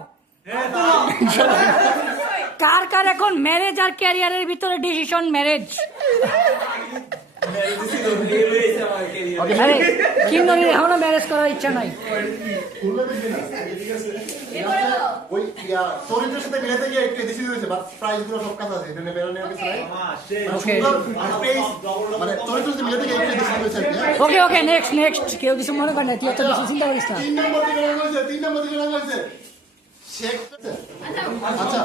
কার কার এখন ম্যারেজ আর ক্যারিয়ারের ভিতরে ডিসিশন ম্যারেজ? আরে কিন্নরির এখনো ম্যারেজ করার ইচ্ছা নাই। খুললে দেখবি না। ওই চরিত্রের সাথে মিলাতে গিয়ে একটু বেশি হয়েছে, বাট প্রাইস গুলো সব কাজ আছে। এটা নেবে নেওয়ার কিছু নাই। মানে Okay. সুন্দর আর প্রাইস মানে চরিত্রের সাথে মিলাতে গিয়ে একটু বেশি হয়েছে আর কি, হ্যাঁ? ওকে ওকে নেক্সট কেউ কিছু মনে করেন না, তুই এত বেশি চিন্তা করিস না। 3 নম্বর দিকে রাখা হয়েছে, 3 নম্বর দিকে রাখা হয়েছে। আচ্ছা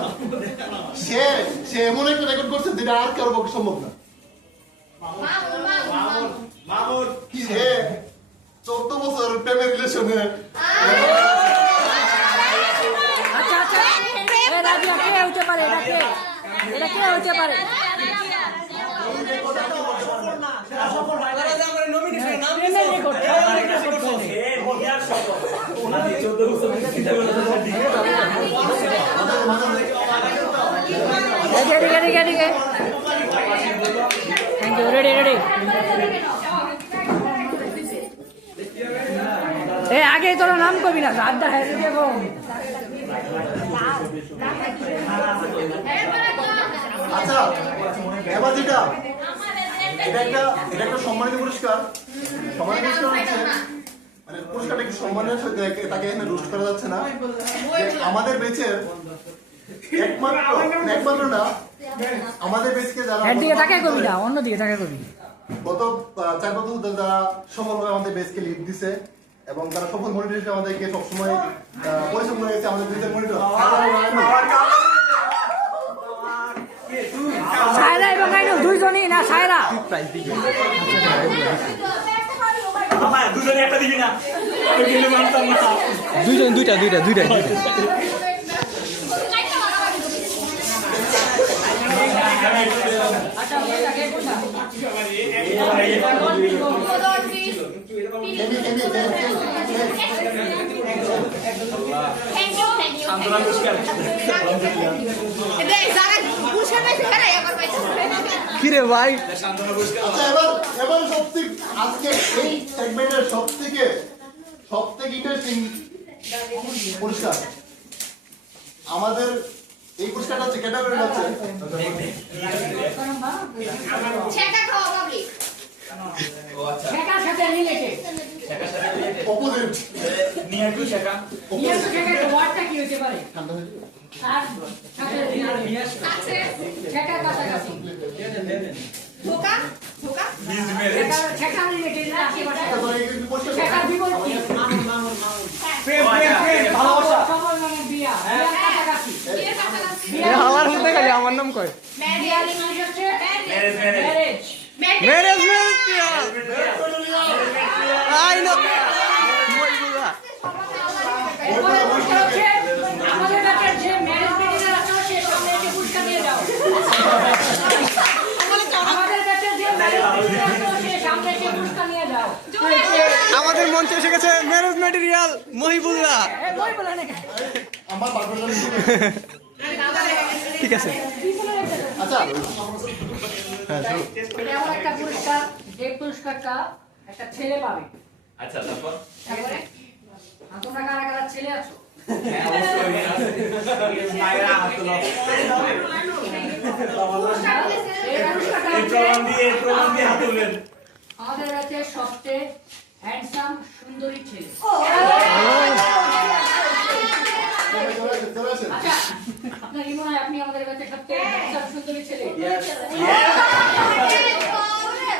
সে এমন একটা রেকর্ড করছে যেটা আর কারো পক্ষে সম্ভব না। সে 14 বছর প্রেমের রিলেশনে আচ্ছা এ রাজিয়া কে হতে পারে? এটা কে হতে পারে? প্রেমের রেকর্ড। এদিকে থ্যাংক ইউ। রেডি এ আগে তোর নাম কবি না, আড্ডা হ্যাঁ দেখো। আচ্ছা এবার যেটা এটা একটা সম্মানিত পুরস্কার। সম্মানিত পুরস্কার হচ্ছে মানে পুরস্কারটা কি সম্মানের সাথে তাকে এখানে রোস্ট করা যাচ্ছে না। যে আমাদের বেচের একমাত্র না, আমাদের বেচকে যারা এর দিকে তাকায় কবি না, অন্য দিকে তাকায় কবি। গত 4 বছর ধরে যারা সফলভাবে আমাদের বেচকে লিড দিছে এবং তারা সফল মনিটর হিসেবে আমাদেরকে সবসময় পরিশ্রম করে গেছে। আমাদের বেচের মনিটর সায়রা এবং আইনুল দুইজনই না, সায়রা দুজনে একটা দিবি না, আমি গেলে মানতাম না। দুইটা কিরে ভাই আচ্ছা এবার সবথেকে আজকে এই সেগমেন্টের সবথেকে ইন্টারেস্টিং পুরস্কার আমাদের এই পুরস্কারটা হচ্ছে ক্যাটাগরি হচ্ছে ছেকা খাওয়া পাবলিক শেখার সাথে রিলেটেড। অপোজিট নিয়ে টু শেখা ওয়ার্ডটা কি হতে পারে? আর সাথে শেখার কাছাকাছি ধোকা ধোকা শেখার রিলেটেড না, শেখার বিপরীত কি? ভালোবাসা। সফল মানে বিয়া, বিয়ার কাছাকাছি। বিয়ের কাছাকাছি আমার সাথে খালি আমার নাম কয় বিয়ার ইংলিশ হচ্ছে ম্যারেজ। ম্যারেজ আই নো এরপরে পুরস্কার হচ্ছে আমাদের কাছে যে ম্যারেজ মেডিকেল আছে সে সামনে এসে পুরস্কার দিয়ে যাও। আমাদের কাছে যে ম্যারেজ মেডিকেল আছে সে সামনে এসে পুরস্কার নিয়ে যাও। আমাদের মঞ্চে এসে গেছে ম্যারেজ ম্যাটেরিয়াল মহিবুল্লাহ। এ বই বলে না। আমার পার্টনার ঠিক আছে আচ্ছা এটা এমন একটা পুরস্কার যে পুরস্কারটা একটা ছেলে পাবে। আচ্ছা তারপর তারপরে তোমরা কারা কারা ছেলে আছো? মায়েরা হাত তোলো, এই পুরস্কারটা এই হচ্ছে প্রমাণ দিয়ে হাত তুলবেন। আমাদের কাছে সবচেয়ে হ্যান্ডসাম সুন্দরী ছেলে। চলে আসেন আচ্ছা আপনার কি মনে হয় আপনি আমাদের কাছে সবচেয়ে হ্যান্ডসাম সুন্দরী ছেলে?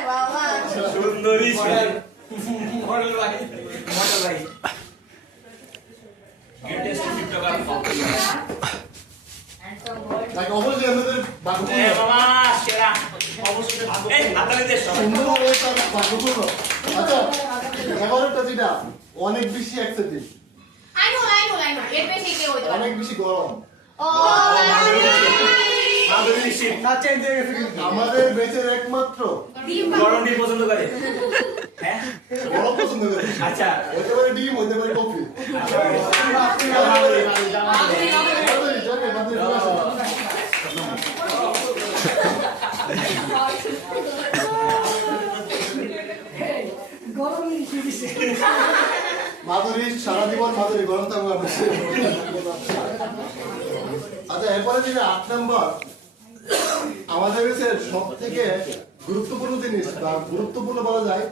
বাবা সুন্দরী ছেলে। মডেল ভাই গ্রেটেস্ট টিকটকার। Handsome boy. তাকে অবশ্যই আমাদের বাকুপুর এ বাবা সেরা। অবশ্যই এই হাতালে দেশ সুন্দরভাবে তার বাকুপুর। আচ্ছা এবারেরটা যেটা অনেক বেশি অ্যাক্সেপ্টেড, আই নো এর বেশি কেউ হইতে পারে অনেক বেশি গরম। ও মাধুরী শীত না চেঞ্জ হয়ে গেছে কিন্তু আমাদের বেচের একমাত্র ডিম গরম ডিম পছন্দ করে। হ্যাঁ গরম পছন্দ করে। আচ্ছা হতে পারে ডিম, হতে পারে কফি। মাধুরী, মাধুরী, মাধুরী। মাধুরী, চলে আসেন। মাধুরী সারা জীবন মাধুরী গরম থাকবে আচ্ছা এরপরে যেটা 8 নম্বর আমাদের কাছে সব থেকে গুরুত্বপূর্ণ জিনিস বা গুরুত্বপূর্ণ বলা যায়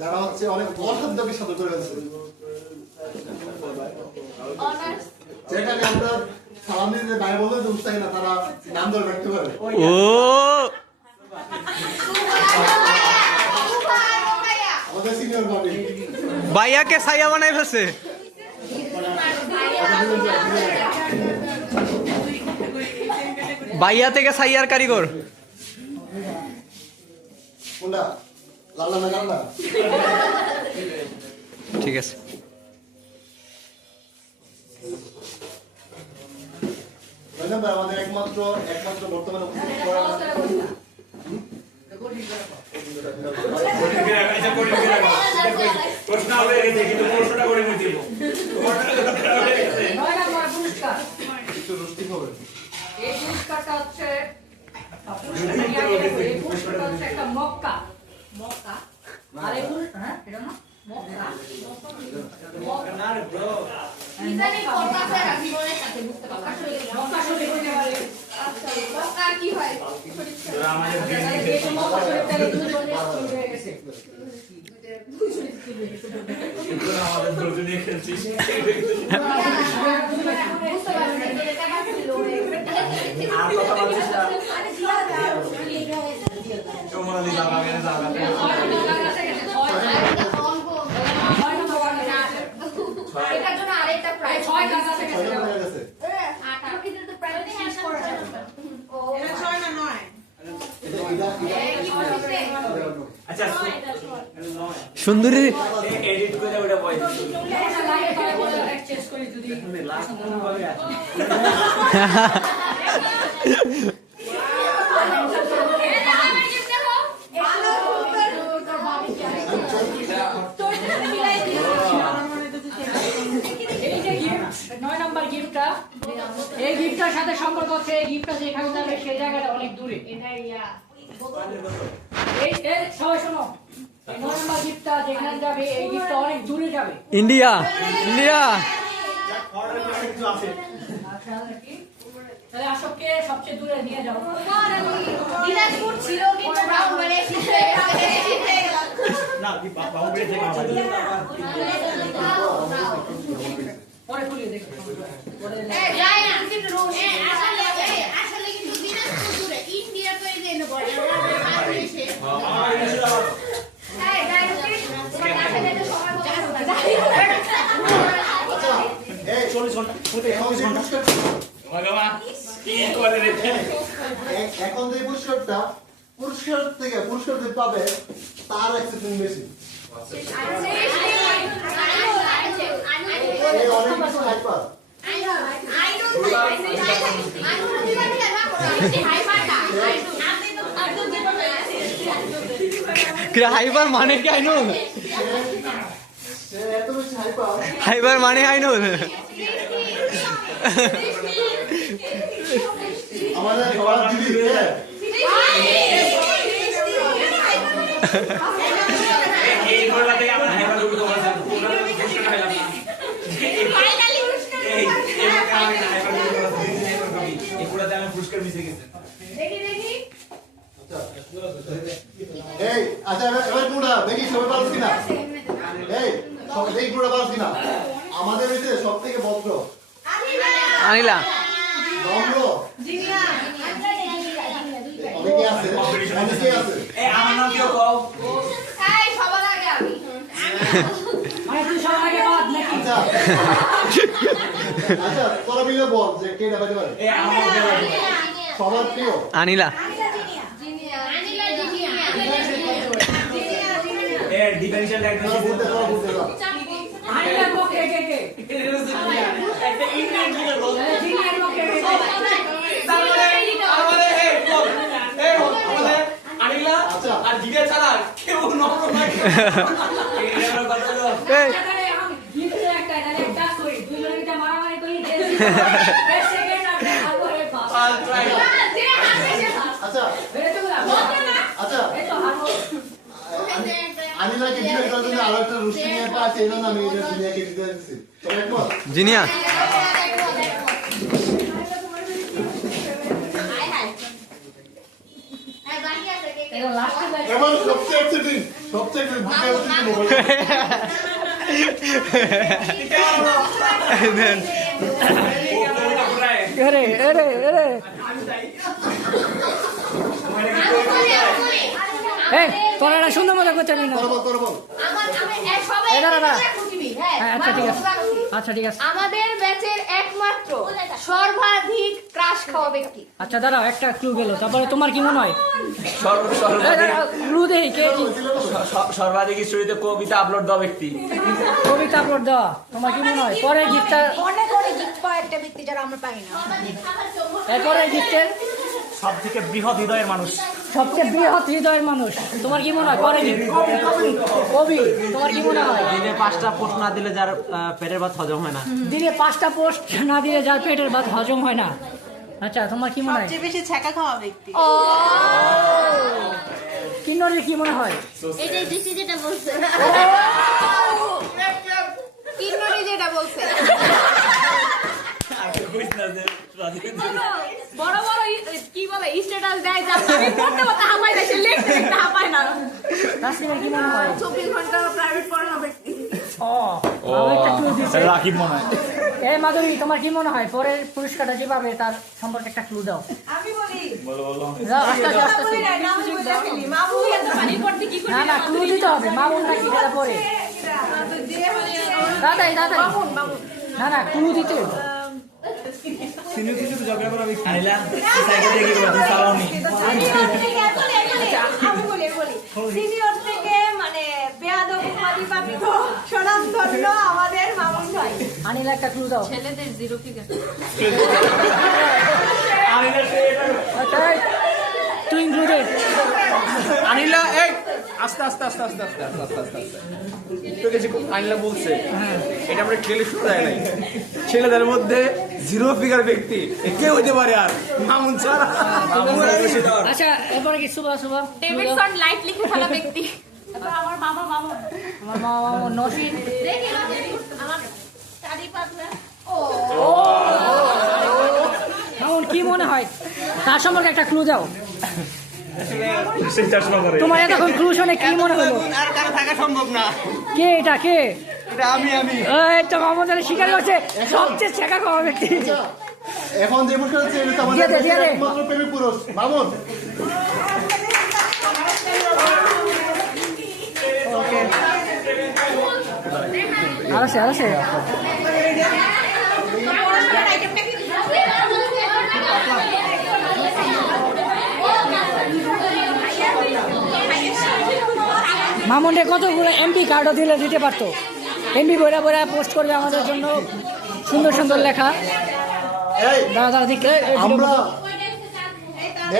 যারা হচ্ছে অনেক অসাধ্যকে সাথে করে আছে অনার্স যেখানে আমরা সালাম দিতে বাইরে বলতে যে উস্তাদ না তারা নাম ধরে রাখতে পারে ও আমাদের সিনিয়র বডি ভাইয়াকে সাইয়া বানাই ফেলছে ভাইয়া থেকে সাইয়ার কারিগর কোনটা লাল না কাল না ঠিক আছে আমাদের একমাত্র বর্তমানে উপস্থিত করা প্রশ্ন হয়ে গেছে কিন্তু প্রশ্নটা করে নিতে দিব 9 নম্বর পুরস্কার একটু রুস্টিক হবে এই পুরস্কারটা হচ্ছে এই পুরস্কারটা হচ্ছে একটা মক্কা আর এই পুরস্কার হ্যাঁ এটা না মক্কা ইদানিং পড়তাছে আর জীবনের সাথে বুঝতে পারছি মক্কা শরীফ হতে পারে আচ্ছা মক্কা কি হয় আমাদের এই মক্কা শরীফ থেকে দুজন হয়ে গেছে আমাদের দুজন নিয়ে খেলছিস বুঝতে পারছি এটা বাছিল আর কথা বলছিস না তোমালি লাগাবে না লাগাবে এটার জন্য আরেকটা প্রাইজ 6 টাকা থেকে ছয়টা হয়ে গেছে কিন্তু তো প্রাইজ শেষ করা যাবে ও এটা 6 না 9 কি বলছিস আচ্ছা সুন্দরী এডিট করে ওটা বয় চেঞ্জ করে যদি এই যে গিফট 9 নাম্বার গিফটটা এই গিফটটার সাথে সম্পর্ক হচ্ছে এই গিফটটা যেখানে যাবে সেই জায়গাটা অনেক দূরে এটা ইয়া এই সবাই শোনো এই 9 নাম্বার গিফটটা যেখানে যাবে এই গিফটটা অনেক দূরে যাবে ইন্ডিয়া ইন্ডিয়া তাহলে আশোককে সবচেয়ে দূরে নিয়ে যাও দিনাজপুর ছিল কিন্তু ব্রাহ্মণবাড়িয়া শিখে না কি বাউন্ডারি থেকে আমাদের পরে খুলিয়ে দেখো যাই না কিন্তু রোজ আসলে কিন্তু দিনাজপুর দূরে ইন্ডিয়া তো এই যে বর্ডার পাশে এসে এই ডাইরেক্ট তোমার কাছে যেতে সময় এই 40 ঘন্টা ভগবান কি করে রে এখন যে পুরস্কার থেকে পুরস্কার যে পাবে তার এক্সেপ্টেন্স বেশি এই অনেক কিছু হাইপার হাইবার মানে কি আইনো সে এত বেশি হাইপার হাইবার মানে আইনো আমাদের সবার দিদি এই গোলা থেকে আমরা হাইবার করব তোমার সাথে পুরো প্রশ্ন খাইলাম না ফাইনালি এই আমি হাইবার করব এই পুরোতে আমি পুরস্কার মিশে গেছে দেখি দেখি এই আচ্ছা এবার কোনটা দেখি সবাই পারছ কিনা এই সব দেখি কোনটা পারছ কিনা আমাদের ভিতরে সবথেকে ভদ্র আনিলা নম্র জিনিয়া অনেকে আছে অনেকে আছে এই আমার নাম কি কও এই সবার আগে আমি মানে তুই সবার আগে বাদ নাকি আচ্ছা আচ্ছা তোরা মিলে বল যে কে দেখাতে পারে এই আমার সবার প্রিয় আনিলা জিনিয়া আনিলা জিনিয়া এই ডিফারেনশিয়াল ডায়াগনোসিস তোরা বলতে দাও আনিলার পক্ষে কে কে একটা ইন্ডিয়ান লিডার বল জিনিয়ার পক্ষে কে কে তারপরে আমাদের আনিলা আর জিগা ছাড়া কেউ নম্র নয় এই কথা তো এই আমি গিফট একটা একটা করি দুজনে মিলে মারামারি করি সেকেন্ড আর ভালো হয়ে পাস যে হাসে সে আচ্ছা বেরে তো বলা আচ্ছা এই তো হারবো আনিলা রাজিয়াকে ডিবেট করার জন্য আরো একটা রুস্টিং অ্যাপ আছে, এই জন্য আমি এটা দুনিয়াকে দিতে যাচ্ছি। সবাই একমত? জিনিয়াস এটা লাস্টে এবার সবচেয়ে এক্সাইটিং দুটো হচ্ছে মোবাইল। এরে এরে এরে এই তোরা এটা সুন্দর মজা করতে পারবি না। করবো এই দাঁড়া, দাঁড়া। হ্যাঁ, আচ্ছা ঠিক আছে, আচ্ছা ঠিক আছে। আমাদের ব্যাচের একমাত্র সর্বাধিক ক্রাশ খাওয়া ব্যক্তি। আচ্ছা দাঁড়াও, একটা ক্লু গেল, তারপরে তোমার কি মনে হয়? ক্লু দেই, কে কি সর্বাধিক স্টোরিতে কবিতা আপলোড দেওয়া ব্যক্তি। কবিতা আপলোড দেওয়া, তোমার কি মনে হয়? পরে গিফটটা, অনেক গিফট পায় একটা ব্যক্তি যারা আমরা পাই না। এরপরে গিফটের সবথেকে বৃহৎ হৃদয়ের মানুষ। সবচেয়ে বৃহৎ হৃদয়ের মানুষ, তোমার কি মনে হয়? পরে কবি, তোমার কি মনে হয়? দিনে 5টা পোস্ট না দিলে যার পেটের ভাত হজম হয় না। দিনে 5টা পোস্ট না দিলে যার পেটের ভাত হজম হয় না। আচ্ছা, তোমার কি মনে হয়? সবচেয়ে বেশি ছ্যাঁকা খাওয়া ব্যক্তি। কিন্নরের কি মনে হয়? এটাই দৃষ্টি যেটা বলছে। কিন্নরি যেটা বলছে। বড় বড় কি বলে স্ট্যাটাস দেয় যা আমি পড়তে পড়তে হাঁপাই না, সে লিখতে লিখতে হাঁপায় না। তাসলিমের কি মনে হয়? 24 ঘন্টা প্রাইভেট পড়ানো ব্যক্তি। ভালো একটা clue দিছে। রাকিব মনে হয়। এই মাধুরী, তোমার কি মনে হয়? পরের পুরস্কারটা যে পাবে তার সম্পর্কে একটা ক্লু দাও। আমি বলি দাও, আস্তে আস্তে, আস্তে আস্তে। আমি বলে ফেলি মামু এত পানি পড়তে কি করে? না না, ক্লু দিতে হবে। মামুন নাকি খেলা পরে? দাদাই দাদাই, না না, ক্লু দিতে হবে। আইলা সাইকেল দিয়ে কি করবা? তুমি চালাওনি। আমি বলি সিনিয়র থেকে মানে বেয়াদব উপাধি প্রাপ্ত স্বনামধন্য আমাদের মামুন ভাই। আনিলা একটা ক্লু দাও। ছেলেদের জিরো ফিগার। আচ্ছা, তুই ইনক্লুডেড। আনিলা এই আস্তে আস্তে আস্তে আস্তে আস্তে আস্তে আস্তে আস্তে আস্তে তোকে যে আনিলা বলছে এটা আমরা খেলে শুরু হয় নাই। ছেলেদের মধ্যে জিরো ফিগার ব্যক্তি এ কে হইতে পারে আর মামুন ছাড়া? আচ্ছা, এরপরে কি সুবা সুবা? ডেভিডসন লাইট লিখে ফেলা ব্যক্তি। আমার মামা মামু আমার মা মামুন নসিন। দেখি আমার চারি পাতলা। মামুন কি মনে হয়? তার সম্পর্কে একটা ক্লু দাও। তোমার এতক্ষণ ক্লু শুনে কি মনে হলো? আর কারো থাকা সম্ভব না। কে এটা, কে? এটা আমি এই তো মামুন স্বীকার করছে সবচেয়ে ছেঁকা খাওয়া ব্যক্তি। এখন যে পুরস্কার হচ্ছে এটা তো আমাদের দিয়ে দে, দিয়ে দে। একমাত্র প্রেমিক পুরুষ মামুন। আছে আছে। মামুনকে কতগুলো এমপি কার্ডও দিতে পারতো। এমপি বইরা বইরা পোস্ট করবে আমাদের জন্য, সুন্দর সুন্দর লেখা। এই দাঁড়া দাঁড়া দিকে আমরা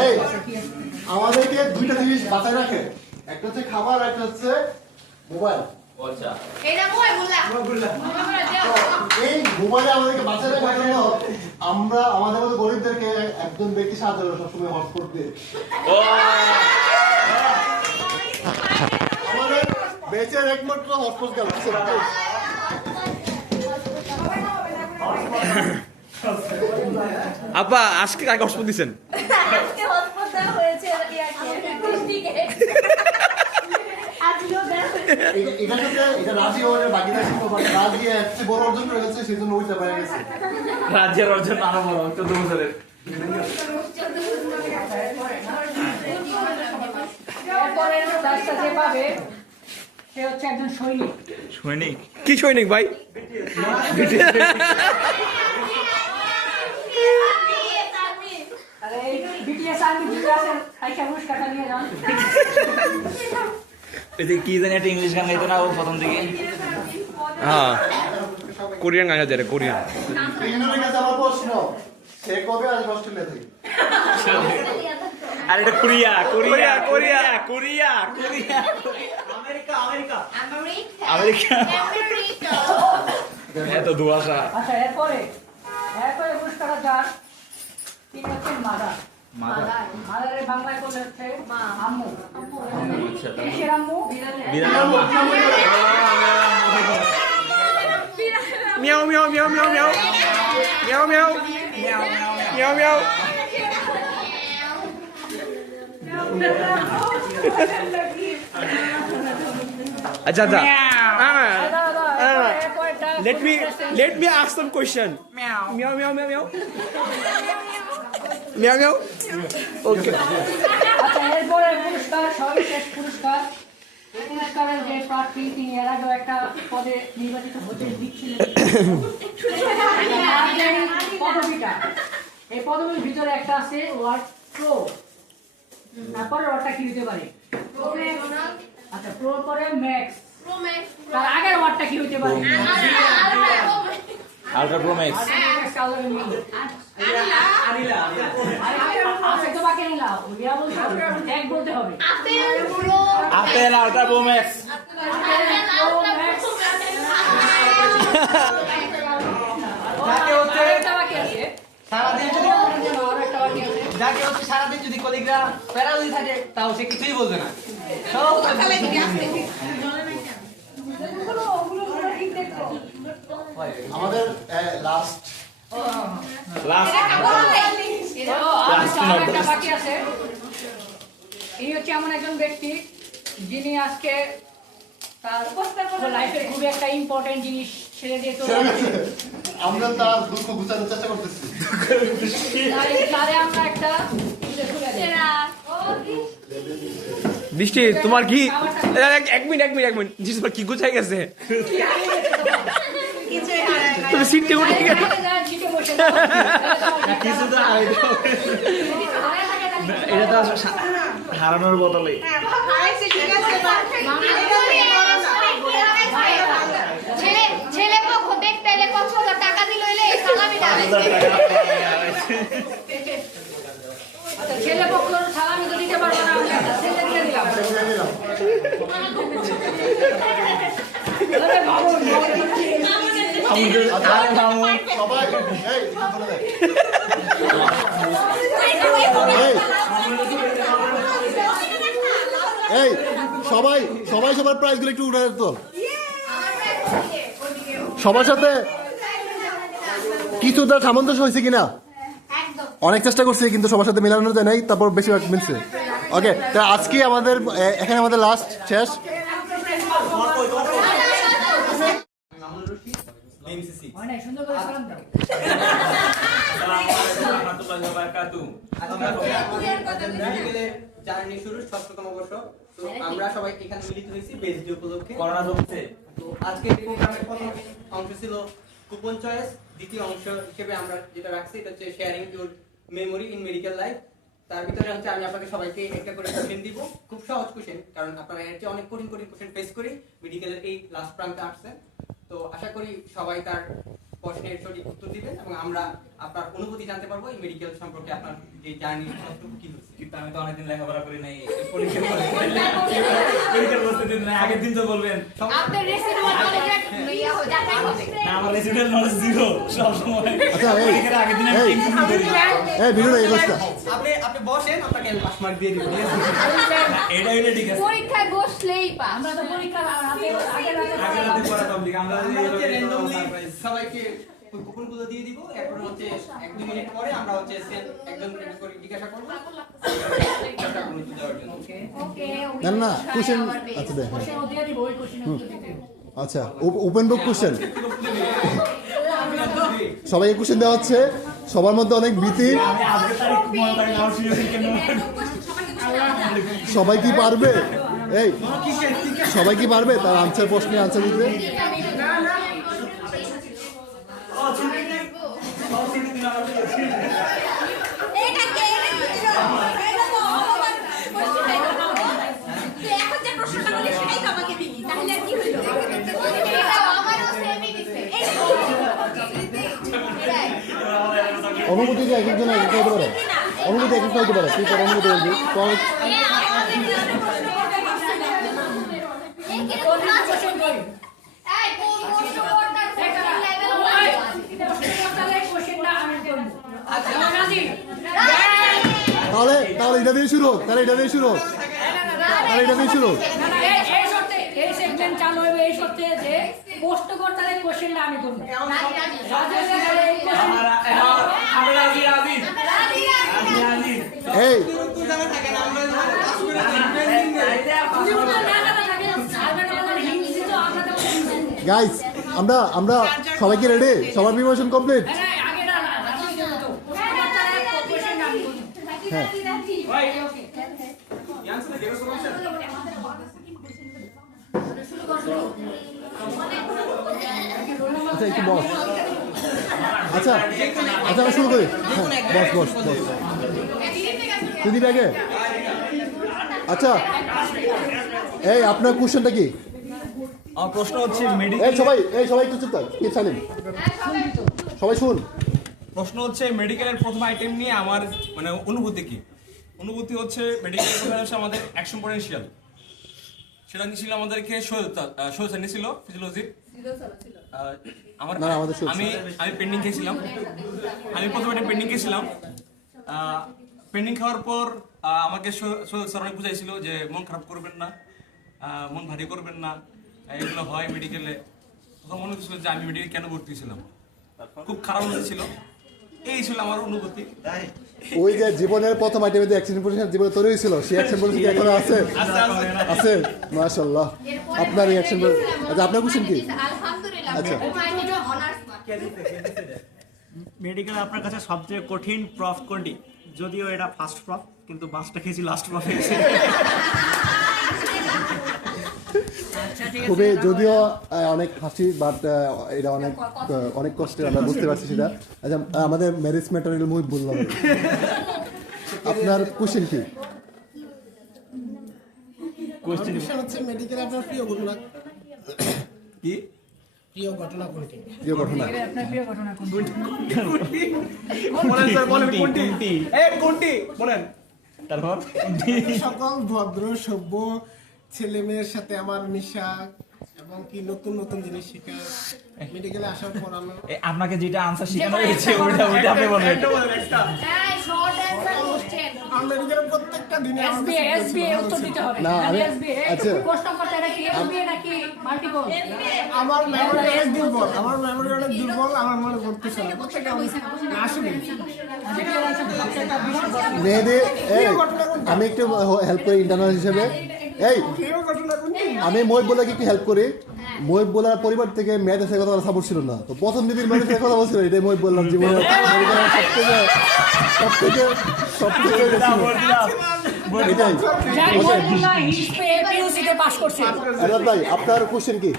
এই আমাদেরকে দুইটা জিনিস বাঁচায় রাখে, একটা হচ্ছে খাবার, একটা হচ্ছে মোবাইল। এটা মই বললা। এই মোবাইলে আমাদেরকে বাঁচায় রাখার জন্য আমরা আমাদের মতো গরিবদেরকে একজন ব্যক্তি সাহায্য করে সবসময় হটস্পট দিয়ে। আমাদের বেচের একমাত্র হটস্পট গেল। আপা আজকে কাকে হসপিটাল দিছেন? আজকে হসপিটাল দেওয়া হয়েছে ইয়াকে দৃষ্টিকে। আজকেও দেওয়া হয়েছে। এটার সাথে এটা রাজি ওর বাকিটা ছিল, বাট রাজি একটু বড় অর্জন করে গেছে, সেই জন্য ওইটা পেয়ে গেছে। রাজ্যের অর্জন আরো বড় 14 বছরের। এরপরের কাজটা যে পাবে সে হচ্ছে একজন সৈনিক। সৈনিক? কি সৈনিক ভাই? আরে এই বিটিএস আর্মি জিজ্ঞাসা খাইকা পুরস্কারটা নিয়ে যান। এই যে কি জানি একটা ইংলিশ গান গাইতো না ও প্রথম দিকে? হ্যাঁ কোরিয়ান গান আছে কোরিয়ান। ইন্দ্রের কাছে আমার প্রশ্ন, সে কবে আসবে অস্ট্রেলিয়া থেকে? আর এটা Korea Korea Korea Korea Korea America America America. এত দুয়াশা। আচ্ছা, এরপরে পুরস্কারটা যার তিনি হচ্ছেন মাদার। মাদারের বাংলায় বলে হচ্ছে মা। আম্মু। আচ্ছা, কিসের আম্মু? বিড়ালের মা। মিয়াও Miao Miao Miao Miao Miao Miao Miao মিয়াও আচ্ছা আচ্ছা let me ask some question meow meow meow meow meow meow meow okay আচ্ছা, এরপরে পুরস্কার, সর্বশেষ পুরস্কার। এই পুরস্কারের যে প্রার্থী তিনি এর আগেও একটা পদে নির্বাচিত হতে দিচ্ছিলেন। পদবিটা, এই পদবির ভিতরে একটা আছে ওয়ার্ড প্রো। তারপরে ওয়ার্ডটা কি হতে পারে? আচ্ছা, প্রো পরে ম্যাক্স। তার আগের ওয়ার্ডটা কি হতে পারে? Ultra pro max. আছে তো বাকি নিলাম, ওইটা বলতে হবে, এক বলতে হবে। Apple ultra pro max. যাকে হচ্ছে আরেকটা বাকি আছে। সারাদিন যদি আরেকটা বাকি আছে। যাকে হচ্ছে সারাদিন যদি কলিগরা প্যারালি থাকে তাও সে কিছুই বলবে না সব আমাদের লাস্ট আরেকটা বাকি আছে। ইনি হচ্ছে এমন একজন ব্যক্তি যিনি আজকে তার লাইফের খুবই একটা ইম্পর্টেন্ট জিনিস ছেড়ে দিয়ে চলে গেছে। আমরা তার দুঃখ ঘুচানোর চেষ্টা করতেছি। তারে আমরা একটা বৃষ্টি তোমার কি এক মিনিট তোমার কি গুছাই গেছে তুমি সিটে উঠে গেছে এটা তো হারানোর বদলে ছেলে পক্ষ দেখতে এলে 5,000 টাকা দিল এলে সালামিটা ছেলে পক্ষ সালামি তো দিতে পারবো না, আমরা ছেলে দিয়ে দিলাম। আরে বাবু, সবাই এই সবাই সবাই সবার প্রাইজগুলো একটু উঠে তোল। সবার সাথে কিছু তার সামঞ্জস্য হয়েছে কিনা? অনেক চেষ্টা করছি কিন্তু সবার সাথে মেলানো যায় নাই, তারপর বেশিরভাগ মিলছে। ওকে, তা আজকে আমাদের এখানে আমাদের লাস্ট শেষ। অনেক সুন্দর করে সালাম দাও। জার্নি শুরু 7তম বর্ষ। তো আমরা সবাই এখানে মিলিত হয়েছি বেস ডে উপলক্ষে। করোনা হচ্ছে তো আজকে এই প্রোগ্রামের প্রথম অংশ ছিল কুপন চয়েস, দ্বিতীয় অংশ হিসেবে আমরা যেটা রাখছি এটা হচ্ছে sharing your memory in medical life. তার ভিতরে হচ্ছে আমি আপনাদের সবাইকে একটা করে কোশ্চেন দিব, খুব সহজ কোশ্চেন, কারণ আপনারা এর চেয়ে অনেক কঠিন কোশ্চেন ফেস করি মেডিকেলের এই লাস্ট প্রান্তে আসছেন। তো আশা করি সবাই তার প্রশ্নের সঠিক উত্তর দিবেন এবং আমরা আপনার অনুভূতি জানতে পারবো এই মেডিকেল সম্পর্কে, আপনার যে জার্নি কি হচ্ছে। কিন্তু আমি তো অনেকদিন লেখাপড়া করি নাই, পরীক্ষা প্রস্তুতি নাই, আগের দিন তো বলবেন আপনাদের রেসিডুয়াল নলেজ ইয়া হয়ে যাবে না, আমার রেসিডেন্ট নলেজ জিরো সব সময়। আচ্ছা, পরীক্ষার আগের দিন আমি টেনশন করি। এই ভিডিও এই অবস্থা। আপনি বসেন, আপনাকে আমি পাস মার্ক দিয়ে দিব। এটা ঠিক আছে, পরীক্ষায় বসলেই পাস। আমরা তো পরীক্ষার আগে আগের রাতে পড়া পাবলিক আমরা randomly সবাইকে কুপনগুলো দিয়ে দিব। এরপর হচ্ছে 1-2 মিনিট পরে আমরা হচ্ছে একজন করে জিজ্ঞাসা করব একটা কোনো উত্তর দেওয়ার জন্য। ওকে না না কোশ্চেন আচ্ছা দেখ কোশ্চেন দিয়ে দিব, ওই কোশ্চেনের উত্তর দিতে হবে। আচ্ছা ওপেন বুক কোশ্চেন। সবাইকে কোশ্চেন দেওয়া হচ্ছে, সবার মধ্যে অনেক ভীতি। আমি আজকে তারিখ মনে করি না, সিরিয়াস কেন সবাই কি পারবে? এই সবাই কি পারবে তার আনসার, প্রশ্নের আনসার দিতে? এটা কে এটা তো অপমান করছে। তুই এখন যে প্রশ্নটা করলি সেটাই তো আমাকে দিবি, তাহলে আর কি হইলো? এটা আমারও সেমই দিছে অনুভূতি যে এক একজন এক একটা হতে পারে, অনুভূতি এক একটা হতে পারে। তুই তোর অনুভূতি বলবি। কোশ্চেন করি। এই কোন ওয়াটার লেভেল কোশ্চেনটা আমি দেব। আচ্ছা, রাজি? তাহলে এটা দিয়ে শুরু হোক, তাহলে এটা দিয়ে শুরু হোক, তাহলে এটা দিয়ে শুরু হোক। এই শর্তে এই সেগমেন্ট চালু হবে এই শর্তে যে পোস্ট করতে কোশ্চেনটা আমি করব। এই গাইস, আমরা সবাই কি রেডি? সবার প্রিপারেশন কমপ্লিট? হ্যাঁ আচ্ছা একটু বস। আচ্ছা আচ্ছা আমরা শুরু করি। হ্যাঁ বস বস বস দিদি আগে। আচ্ছা এই আপনার কোশ্চেনটা কি? আমার প্রশ্ন হচ্ছে এই সবাই একটু চুপ থাক, কি সাইলেন্ট, সবাই শুন। প্রশ্ন হচ্ছে মেডিকেলের প্রথম আইটেম নিয়ে আমার মানে অনুভূতি কি? অনুভূতি হচ্ছে মেডিকেলের প্রথম হচ্ছে আমাদের অ্যাকশন পটেনশিয়াল, সেটা ছিল আমাদেরকে ছিল ফিজিওলজি। আমার না, আমাদের শোধ। আমি পেন্ডিং খেয়েছিলাম, আমি প্রথমে একটা পেন্ডিং খেয়েছিলাম। পেন্ডিং খাওয়ার পর আমাকে স্যার অনেক বুঝাইছিল যে মন খারাপ করবেন না, মন ভারী করবেন না, এগুলো হয় মেডিকেলে। তখন মনে হচ্ছিল যে আমি মেডিকেল কেন ভর্তি ছিলাম, খুব খারাপ হয়েছিল। এই ছিল আমার অনুভূতি। ওই যে জীবনের প্রথম আইটেমে যে অ্যাকশন পজিশন জীবনে তৈরি হয়েছিল, সেই অ্যাকশন পজিশন এখনো আছে আছে মাশাআল্লাহ। আপনার রিঅ্যাকশন, আচ্ছা আপনার কোশ্চেন কি? আলহামদুলিল্লাহ আচ্ছা। অনার্স মেডিকেলে আপনার কাছে সবচেয়ে কঠিন প্রফ কোনটি? যদিও এটা ফার্স্ট প্রফ, কিন্তু বাসটা খেয়েছি লাস্ট প্রফে এসে। খুবই যদিও অনেক হাসি, বাট এটা অনেক কষ্টের, আমরা বুঝতে পারছি সেটা। আচ্ছা আমাদের ম্যারেজ ম্যাটেরিয়াল মুই বললাম, আপনার কোশ্চেন কি? কোশ্চেন হচ্ছে মেডিকেলে আপনার প্রিয় ঘটনা কি? প্রিয় ঘটনা কোনটি? প্রিয় ঘটনা আপনার প্রিয় ঘটনা কোনটি? বলেন স্যার, বলেন কোনটি? কোনটি বলেন। তারপর সকল ভদ্র সভ্য ছেলে মেয়ের সাথে আমার মিশা এবং কি নতুন নতুন জিনিস শেখা। মেডিকেলে আসার পর আমরা আপনাকে যেটা আনসার শেখানো হয়েছে ওটা আপনি বলবেন। হ্যাঁ শর্ট অ্যানসার কোশ্চেন মেডিকেলের প্রত্যেকটা দিনে এসবিএ উত্তর দিতে হবে। না, আমি- এসবিএ আচ্ছা। প্রশ্ন করতে নাকি এসবিএ নাকি মাল্টিপল? আমার মেমোরি অনেক দুর্বল, আমার মেমোরি অনেক দুর্বল, আমার মনে করতেছে না প্রত্যেকটা আসলে মেহেদি, এই আমি একটু হেল্প করি ইন্টারনাল হিসেবে। এই প্রিয় ঘটনা কোনটি? আমি মহিব বলে একটু হেল্প করি। মহিব বলার পরিবার থেকে ম্যাথ এসে কথা সাপোর্ট ছিল না, তো প্রথম দিদির ম্যাথ এসে কথা বলছিল, এটাই মহিব বললাম জীবনে সবথেকে এটাই। যাই বলুন না, হিস্ট্রি এপিইউসিতে পাস করছে। আজাদ ভাই আপনার কোশ্চেন কি?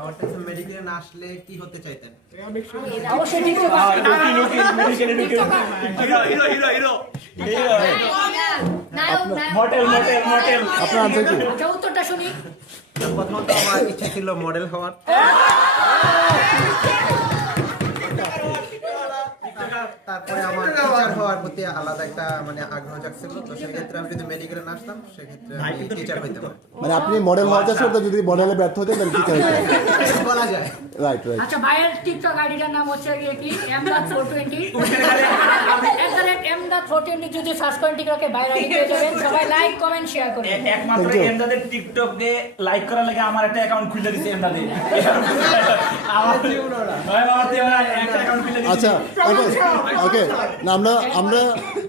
আমার কাছে মেডিকেলে না আসলে কি হতে চাইতেন? অবশ্যই টিকটক মডেল আপনার আনসার কি? আচ্ছা উত্তরটা শুনি। প্রথমত আমার ইচ্ছা ছিল মডেল হওয়ার, তারপরে আমার টিচার হওয়ার প্রতি আলাদা একটা মানে আগ্রহ জাগছিল। তো সেক্ষেত্রে আমি যদি মেডিকেলে না আসতাম সেক্ষেত্রে আমি টিচার হইতাম। মানে আপনি মডেল হওয়ার চেষ্টা করতে, যদি মডেলে ব্যর্থ হতেন তাহলে টিচার হতেন। বলা যায়। Right right. আচ্ছা ভাইয়ের টিকটক আইডিটার নাম হচ্ছে কি m.420 @m.420 যদি সার্চ করেন টিকটকে বাইরে পেয়ে যাবেন। সবাই লাইক কমেন্ট শেয়ার করুন। একমাত্র এমদাদের টিকটকে লাইক করার লাগে আমার একটা অ্যাকাউন্ট খুলে দিয়েছে এমদাদে। একটা অ্যাকাউন্ট খুলে দিয়েছে। আচ্ছা ওকে না,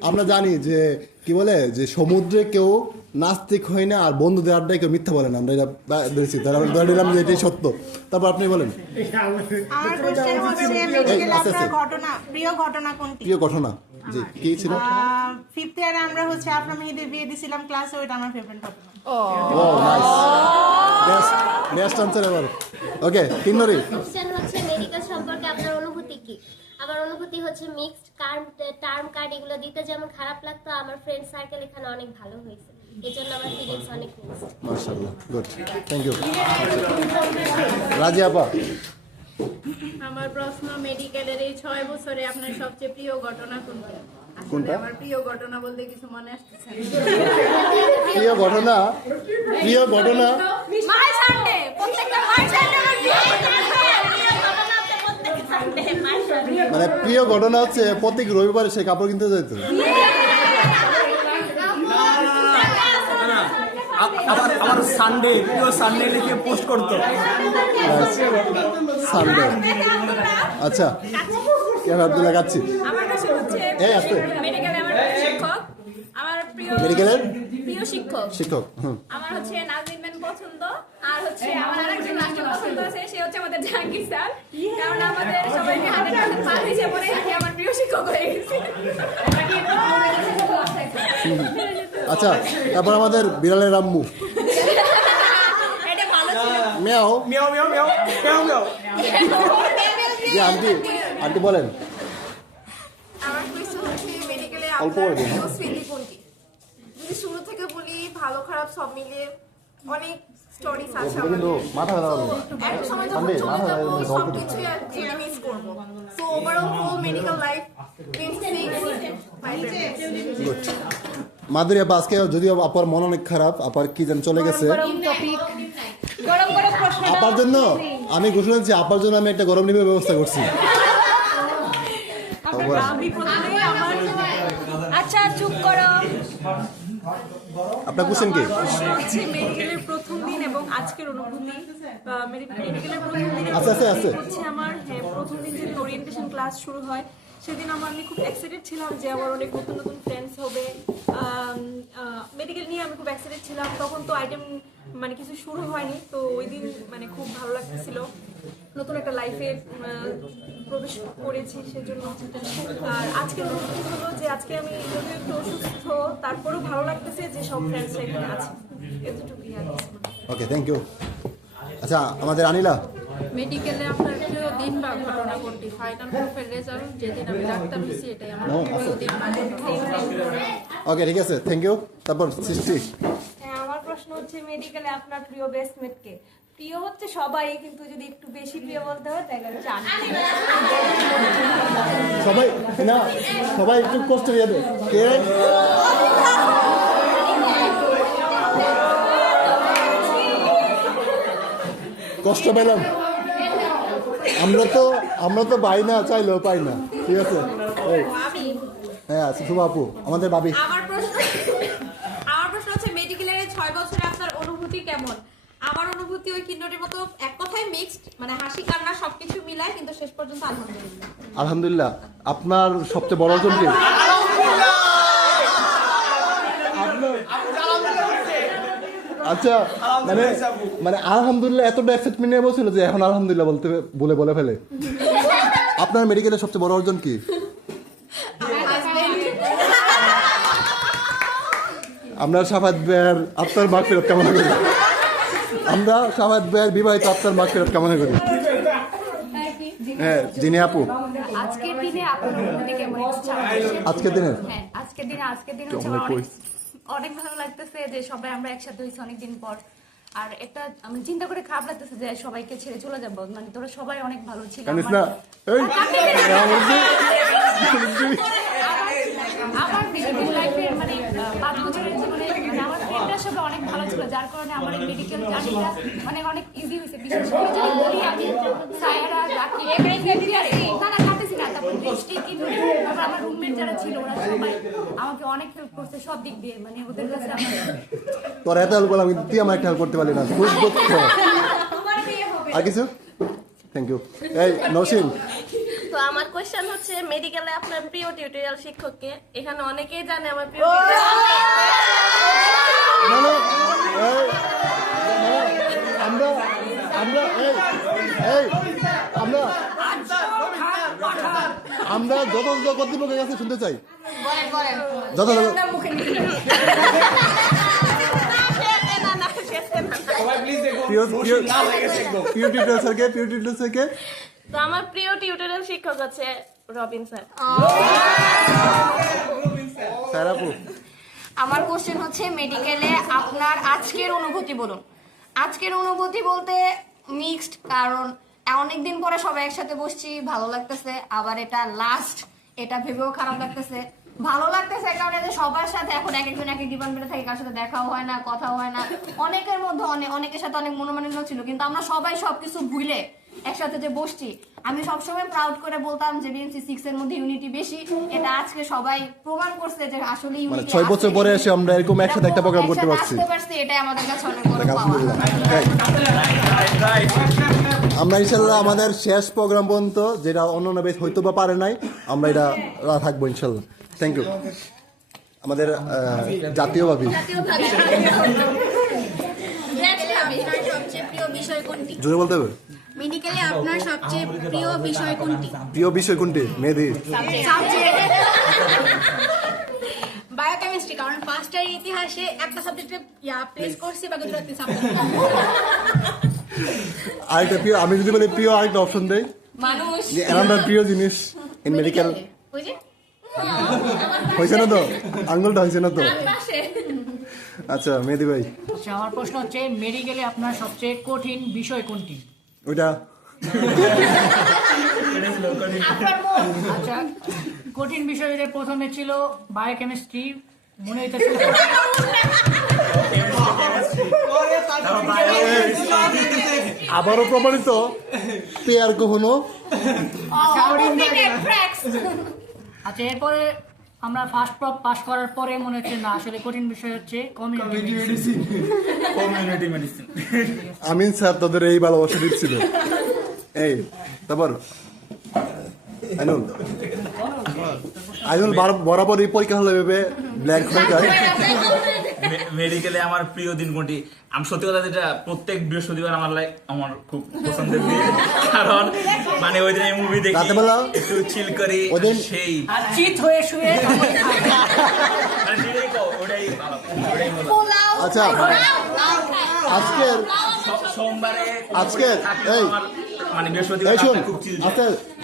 আমরা জানি যে কি বলে যে সমুদ্রে কেউ নাস্তিক হয় না, আর বন্ধুদের আড্ডায় কেউ মিথ্যা বলে না। আমরা এটা ধরেছি, তারা ধরে নিলাম যে এটাই সত্য। তারপর আপনি বলেন আমার কোশ্চেন হচ্ছে মেডিকেল আপনার ঘটনা, প্রিয় ঘটনা কোনটি? প্রিয় ঘটনা জি কি ছিল? 5th ইয়ারে আমরা হচ্ছে আপনার মেয়েদের বিয়ে দিছিলাম ক্লাসে, ওইটা আমার ফেভারিট ঘটনা। ও নাইস, নেক্সট আনসার এবার। ওকে কিন্নরি, কোশ্চেন হচ্ছে মেডিকেল সম্পর্কে আপনার অনুভূতি কি? আমার অনুভূতি হচ্ছে মিক্সড, টার্ম কার্ড এগুলো দিতে যেমন খারাপ লাগতো, আমার ফ্রেন্ড সার্কেল এখানে অনেক ভালো হয়েছে, এজন্য আমার ফিলিংস অনেক মিক্সড। মাশাআল্লাহ, গুড, থ্যাংক ইউ। রাজি আপা, আমার প্রশ্ন, মেডিকেলের এই 6 বছরে আপনার সবচেয়ে প্রিয় ঘটনা কোনটা? কোনটা? আমার প্রিয় ঘটনা বলতে কিছু মনে আসছে না। প্রিয় ঘটনা মাই সানডে, প্রত্যেকটা মাই সানডে আমার প্রিয় ঘটনা। প্রিয় ঘটনা হচ্ছে প্রত্যেকটা সানডে মাই সানডে। মানে প্রিয় ঘটনা হচ্ছে প্রত্যেক রবিবারে সে কাপড় কিনতে যেত। আবার সানডে প্রিয় সানডে লিখে পোস্ট করতো। সানডে আচ্ছা কেন আব্দুল্লাহ গাচ্ছি আমার কাছে হচ্ছে এই আছে মেডিকেলে আমার শিক্ষক, আমার প্রিয় মেডিকেলের প্রিয় শিক্ষক শিক্ষক আমার হচ্ছে নাজনীন ম্যাম পছন্দ, আর হচ্ছে আমার আরেকজন রাষ্ট্র পছন্দ আছে, সে হচ্ছে আমাদের জাহাঙ্গীর স্যার, কারণ আমাদের সবাইকে 100% মার্ক দিয়েছে বলে সে আমার প্রিয় শিক্ষক হয়ে গেছে। আচ্ছা তারপর আমাদের বিড়ালের আম্মু এটা ভালো ছিল। Meow meow Miao Miao Miao meow. যে আন্টি আন্টি বলেন আমার কোয়েশ্চেন হচ্ছে মেডিকেলে অল্প আপনার করে দিন। প্রিয় স্মৃতি কোনটি? যদি শুরু থেকে বলি, ভালো খারাপ সব মিলিয়ে অনেক স্টোরিজ আছে আমার। কিন্তু মাথা ব্যথা তো হবে একটা সময় যখন Sunday, চলে মাথা যাবো ব্যথা হবে, সবকিছুই মিস করবো। So overall whole medical life good Madhuri আপা আজকে যদিও আপার মন অনেক খারাপ আপার কি যেন চলে গেছে গরম গরম প্রশ্ন আপার জন্য আমি ঘোষণা দিচ্ছি আপার জন্য আমি একটা গরম নিবের ব্যবস্থা করছি আচ্ছা চুপ করো। আপনার কোশ্চেন কি হচ্ছে মেডিকেলের প্রথম দিন এবং আজকের অনুভূতি। মেডিকেলের প্রথম দিন আচ্ছা, আচ্ছা, আচ্ছা। হচ্ছে আমার প্রথম দিন যেদিন ওরিয়েন্টেশন ক্লাস শুরু হয় সেদিন আমি খুব এক্সাইটেড ছিলাম যে আমার অনেক নতুন নতুন ফ্রেন্ডস হবে। মেডিকেল নিয়ে আমি খুব এক্সাইটেড ছিলাম, তখন তো আইটেম মানে কিছু শুরু হয়নি, তো ওই দিন মানে খুব ভালো লাগতেছিল, নতুন একটা লাইফে প্রবেশ করেছি সেজন্য। আর আজকের অনুভূতি হলো যে আজকে আমি যদিও একটু অসুস্থ তারপরেও ভালো লাগতেছে যে সব ফ্রেন্ডসরা এখানে আছে, এতটুকুই আর কিছু না। ওকে থ্যাংক ইউ আচ্ছা আমাদের আনিলা মেডিকেলে আপনার প্রিয় দিন বা ঘটনা কোনটি? ফাইনাল প্রুফের রেজাল্ট যেদিন আমি ডাক্তার হয়েছি এটাই আমার প্রিয় দিন বা ঘটনা। ওকে ঠিক আছে থ্যাংক ইউ তারপর সৃষ্টি হ্যাঁ, আমার প্রশ্ন হচ্ছে মেডিকেলে আপনার প্রিয় বেস্টমেট কে? প্রিয় হচ্ছে সবাই, কিন্তু যদি একটু বেশি প্রিয় বলতে হয় তাহলে হচ্ছে আন্টি। সবাই না সবাই একটু কষ্ট দিয়ে দেবে কে কষ্ট পেলাম আমরা তো পাই না চাইলেও পাই না ঠিক আছে এই, হ্যাঁ শুভ আপু আমাদের ভাবি আমার প্রশ্ন হচ্ছে মেডিকেলের 6 বছরে আপনার অনুভূতি কেমন? আমার অনুভূতি ওই কিন্ডরের মতো এক কথায় মিক্সড, মানে হাসি কান্না সবকিছু মিলায়, কিন্তু শেষ পর্যন্ত আলহামদুলিল্লাহ। আলহামদুলিল্লাহ আপনার সবচেয়ে বড় অর্জন কি আচ্ছা মানে আলহামদুলিল্লাহ এতটা এক্সাইটমেন্ট নিয়ে বলছিল যে এখন আলহামদুলিল্লাহ বলে ফেলে আপনার মেডিকেলের সবচেয়ে বড় অর্জন কি আমরা সাফাত ভাইয়ের আত্মার মাগফিরাত কামনা করি আমরা সাফাত ভাইয়ের বিবাহিত আত্মার মাগফিরাত কামনা করি হ্যাঁ জিনি আপু আজকের দিনে আপনার অনুভূতি কেমন? আজকের দিনে হ্যাঁ আজকের দিনে হচ্ছে আমার অনেক ভালো লাগতেছে যে সবাই আমরা একসাথে হয়েছি অনেকদিন পর। আর একটা আমি চিন্তা করে খারাপ লাগতেছে যে সবাইকে ছেড়ে চলে যাবো, মানে তোরা সবাই অনেক ভালো ছিল। জানিস না এই আমার মেডিকেল লাইফের মানে 5 বছরের জীবনে মানে আমার ফ্রেন্ডরা সবাই অনেক ভালো ছিল, যার কারণে আমার এই মেডিকেল জার্নিটা মানে অনেক ইজি হয়েছে। বিশেষ করে যদি বলি আমি সায়রা রাকি না কাটতেছি না, তারপর বৃষ্টি কিন্তু তারপর আমার রুমমেট যারা ছিল ওরা সবাই আমাকে অনেক হেল্প করছে সব দিক দিয়ে, মানে ওদের কাছে আমার তোর এত হেল্প করলাম তুই আমার একটা হেল্প করতে পারলি না খুব দুঃখ আর কিছু থ্যাংক ইউ এই নওশিন তো আমার কোশ্চেন হচ্ছে মেডিকেলে আপনার প্রিয় টিউটোরিয়াল শিক্ষককে? এখানে অনেকেই জানে আমার প্রিয় আমরা আমরা এই আমরা আমরা যত কর্তৃপক্ষের কাছে শুনতে চাই যত তো আমার প্রিয় টিউটোরিয়াল শিক্ষক হচ্ছে রবিন স্যার। স্যার আপু আমার কোশ্চেন হচ্ছে মেডিকেলে আপনার আজকের অনুভূতি বলুন। আজকের অনুভূতি বলতে মিক্সড, কারণ অনেকদিন পরে সবাই একসাথে বসছি, ভালো লাগতেছে, আবার এটা লাস্ট এটা ভেবেও খারাপ লাগতেছে। ভালো লাগতেছে কারণ যে সবার সাথে এখন এক একজন এক এক ডিপার্টমেন্টে থাকে, কার সাথে দেখাও হয় না, কথাও হয় না, অনেকের মধ্যে অনেকের সাথে অনেক মনোমালিন্য ছিল, কিন্তু আমরা সবাই সবকিছু ভুলে একসাথে যে বসছি, আমি সবসময় প্রাউড করে বলতাম যে বিএমসি 6 এর মধ্যে ইউনিটি বেশি। এটা আজকে সবাই প্রমাণ করছে যে আসলে মানে ইউনিটি 6 বছর পরে এসে আমরা এরকম একসাথে একটা প্রোগ্রাম করতে পারছি। এটাই আমাদের কাছে অনেক বড় পাওয়া। আলহামদুলিল্লাহ। আমরা ইনশাল্লাহ আমাদের শেষ প্রোগ্রাম পর্যন্ত, যেটা অন্য বেশ হয়তো বা পারে নাই, আমরা এটা থাকবো ইনশাল্লাহ। Thank you. আমাদের জাতীয় ভাবি সবচেয়ে প্রিয় বিষয় কোনটি? জোরে বলতে হবে। মেডিকেলে আপনার সবচেয়ে প্রিয় বিষয় কোনটি? প্রিয় বিষয় কোনটি? মেহেদি। বায়োকেমিস্ট্রি, কারণ ফার্স্ট ইয়ার ইতিহাসে একটা সাবজেক্টে প্লেস করছি, বাকি দুটো সাবজেক্ট। আরেকটা প্রিয়, আমি যদি বলি প্রিয় আরেকটা অপশন দেই, মানুষ এরান্ডার প্রিয় জিনিস ইন মেডিকেল হয়েছে না তো? আঙ্গুলটা হয়েছে না তো? আচ্ছা মেহেদি ভাই। আচ্ছা, আমার প্রশ্ন হচ্ছে মেডিকেলে আপনার সবচেয়ে কঠিন বিষয় কোনটি? ওইটা আচ্ছা, কঠিন বিষয় প্রথমে ছিল বায়োকেমিস্ট্রি, মনে হইতেছে আবারও প্রমাণিত পেয়ার কখনো। আচ্ছা, এরপরে আমরা ফার্স্ট প্রপ পাস করার পরে মনে হচ্ছে না, আসলে কঠিন বিষয় হচ্ছে কমিউনিটি মেডিসিন। আমিন স্যার তাদের এই ভালোবাসা দিচ্ছিল। এই তারপর আইনুল বরাবর এই পরীক্ষা হলে ভেবে ব্ল্যাক হয়ে যায়। মেডিকেলে আমার প্রিয় দিন কোনটি? আমি সত্যি কথা যেটা, প্রত্যেক বৃহস্পতিবার আমার খুব পছন্দের দিন, কারণ মানে ওই দিন মুভি দেখি, রাতেবেলা একটু চিল করি, সেই আর চিত হয়ে শুয়ে আচ্ছা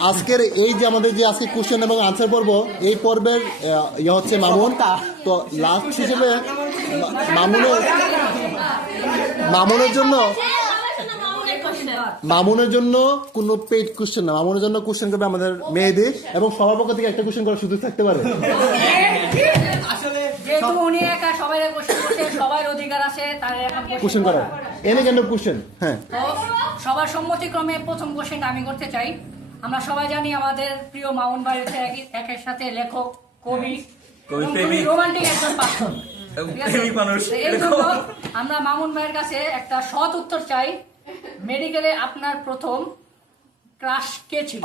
আজকের এই যে আমাদের যে আজকে কোশ্চেন এবং আনসার পর্ব, এই পর্বের ইয়ে হচ্ছে মামুন। তো লাস্ট হিসেবে মামুনের জন্য কোনো পেইড কোশ্চেন না, মামুনের জন্য কোশ্চেন করবে আমাদের মেহেদি, এবং সবার পক্ষ থেকে একটা কোশ্চেন করার সুযোগ থাকতে পারে। যেহেতু উনি একা সবাই কোশ্চেন করতে, সবার অধিকার আছে তার কোশ্চেন করার, এনি কাইন্ড অফ কোশ্চেন। হ্যাঁ, তো সবার সম্মতিক্রমে প্রথম কোশ্চেনটা আমি করতে চাই। আমরা সবাই জানি আমাদের প্রিয় মামুন ভাই হচ্ছে একের সাথে লেখক, কবি, রোমান্টিক একজন পাত্র। আমরা মামুন ভাইয়ের কাছে একটা সৎ উত্তর চাই। মেডিকেলে আপনার প্রথম ক্রাশ কে ছিল?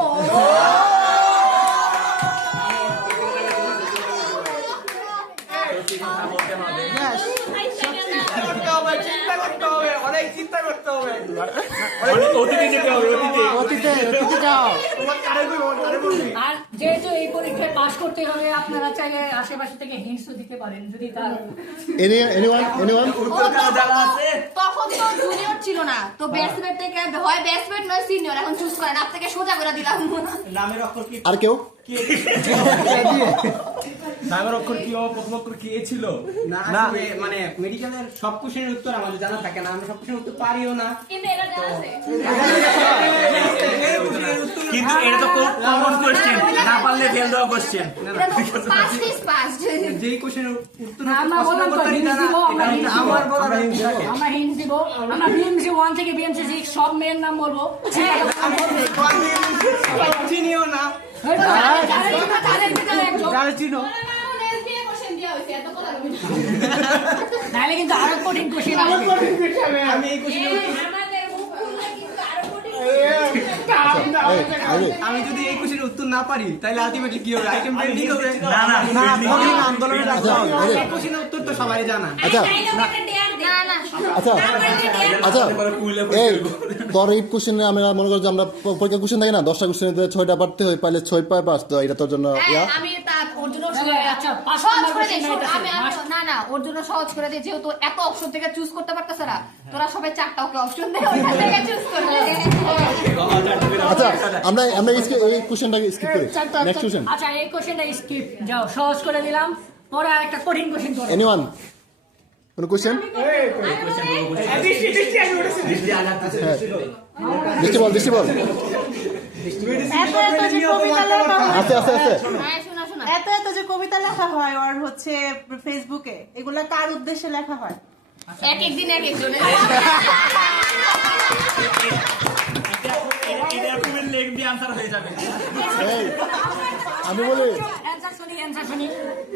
আর যেহেতু এই পরীক্ষায় পাস করতে হবে, আপনারা চাইলে আশেপাশে থেকে হিন্টসও দিতে পারেন যদি তার তখন তো জুনিয়র ছিল না, তো ব্যাটসম্যান থেকে হয় ব্যাটসম্যান নয় সিনিয়র, এখন চুজ করেন, আপনাকে সোজা করে দিলাম। নামের অক্ষর কি? আর কেউ নামের অক্ষর কি? প্রথম অক্ষর কি ছিল? না, মানে মেডিকেলের সব কোশ্চেনের উত্তর আমাদের জানা থাকে না, আমরা সব কোশ্চেনের উত্তর পারিও না, কিন্তু এটা জানা আছে। কিন্তু এটা তো কমন কোশ্চেন, না পারলে ফেল দেওয়া কোশ্চেন। যেই কোশ্চেনের উত্তর আমরা বললাম তো হিন্টস দিব, আমরা হিন্টস দিব। আমরা বিএমসি 1 থেকে বিএমসি 6 সব মেয়ের নাম বলবো। চিনিও না, নাহলে কিন্তু আরো কঠিন কোশ্চেন আমি এই আমি যদি এই কোশ্চেনের উত্তর না পারি তাহলে আলটিমেটলি কি হবে? আইটেম পেন্ডিং হবে। না না, আন্দোলনে এই কোশ্চেনের উত্তর তো সবাই জানা। আচ্ছা আচ্ছা আচ্ছা, এই তোর এই কোশ্চেনে আমরা মনে করি যে আমরা পরীক্ষা কোশ্চেন থাকে না, 10টা কোশ্চেন 6টা পারতে হয়, পাইলে 6 পায় পাস। তো এটা তোর জন্য আমি ওর জন্য আচ্ছা ওর জন্য সহজ করে দিই, যেহেতু এত অপশন থেকে চুজ করতে পারতেছে না, তোরা সবাই 4টা ওকে অপশন দেয়, ওইটা থেকে চুজ করবে। আচ্ছা আমরা এই কোশ্চেনটাকে স্কিপ করি, নেক্সট কোশ্চেন। আচ্ছা, এই কোশ্চেনটা স্কিপ, যাও, সহজ করে দিলাম। পরে আরেকটা কঠিন কোশ্চেন করব। এনিওয়ান কোন কোশ্চেন? দৃষ্টি বল। আস্তে এত যে কবিতা লেখা হয় আর হচ্ছে ফেসবুকে, এগুলা কার উদ্দেশ্যে লেখা হয়? এক একদিন এক একজনের এটা খুবই লেংদি আনসার হয়ে যাবে। এই, আমি বলি